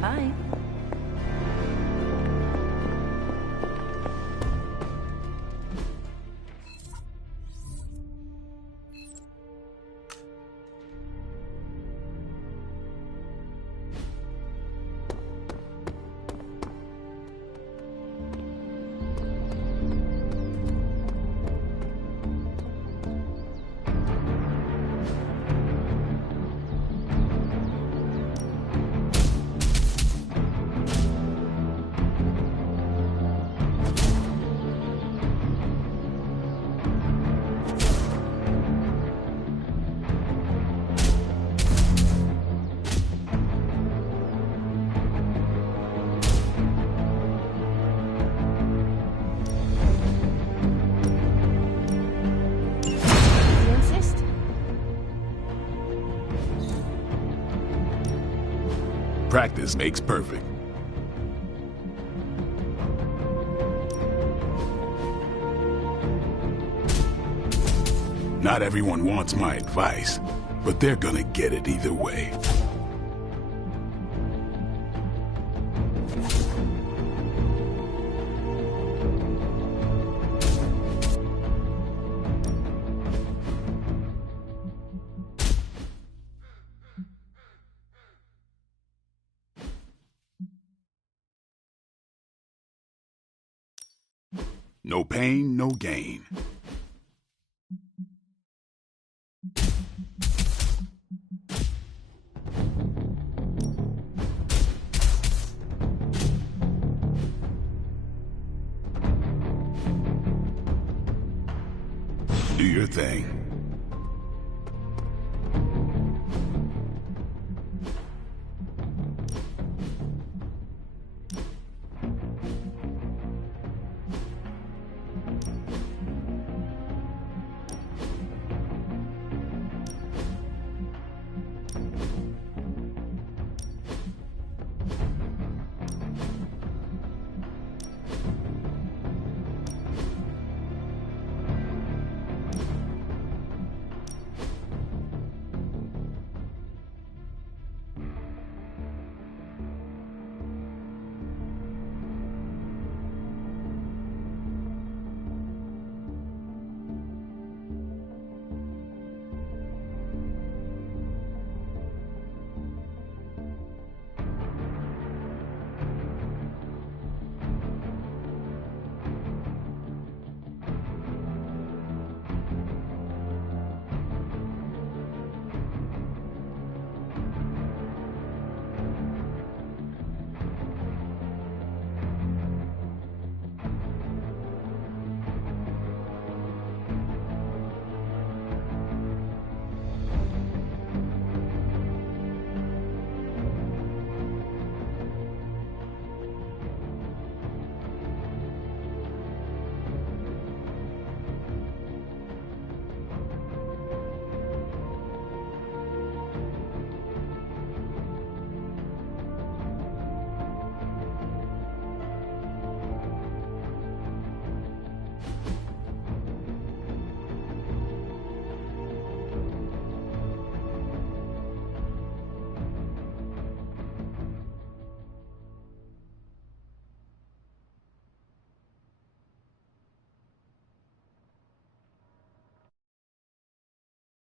Bye. You insist? Practice makes perfect. Not everyone wants my advice, but they're gonna get it either way. No pain, no gain. Do your thing.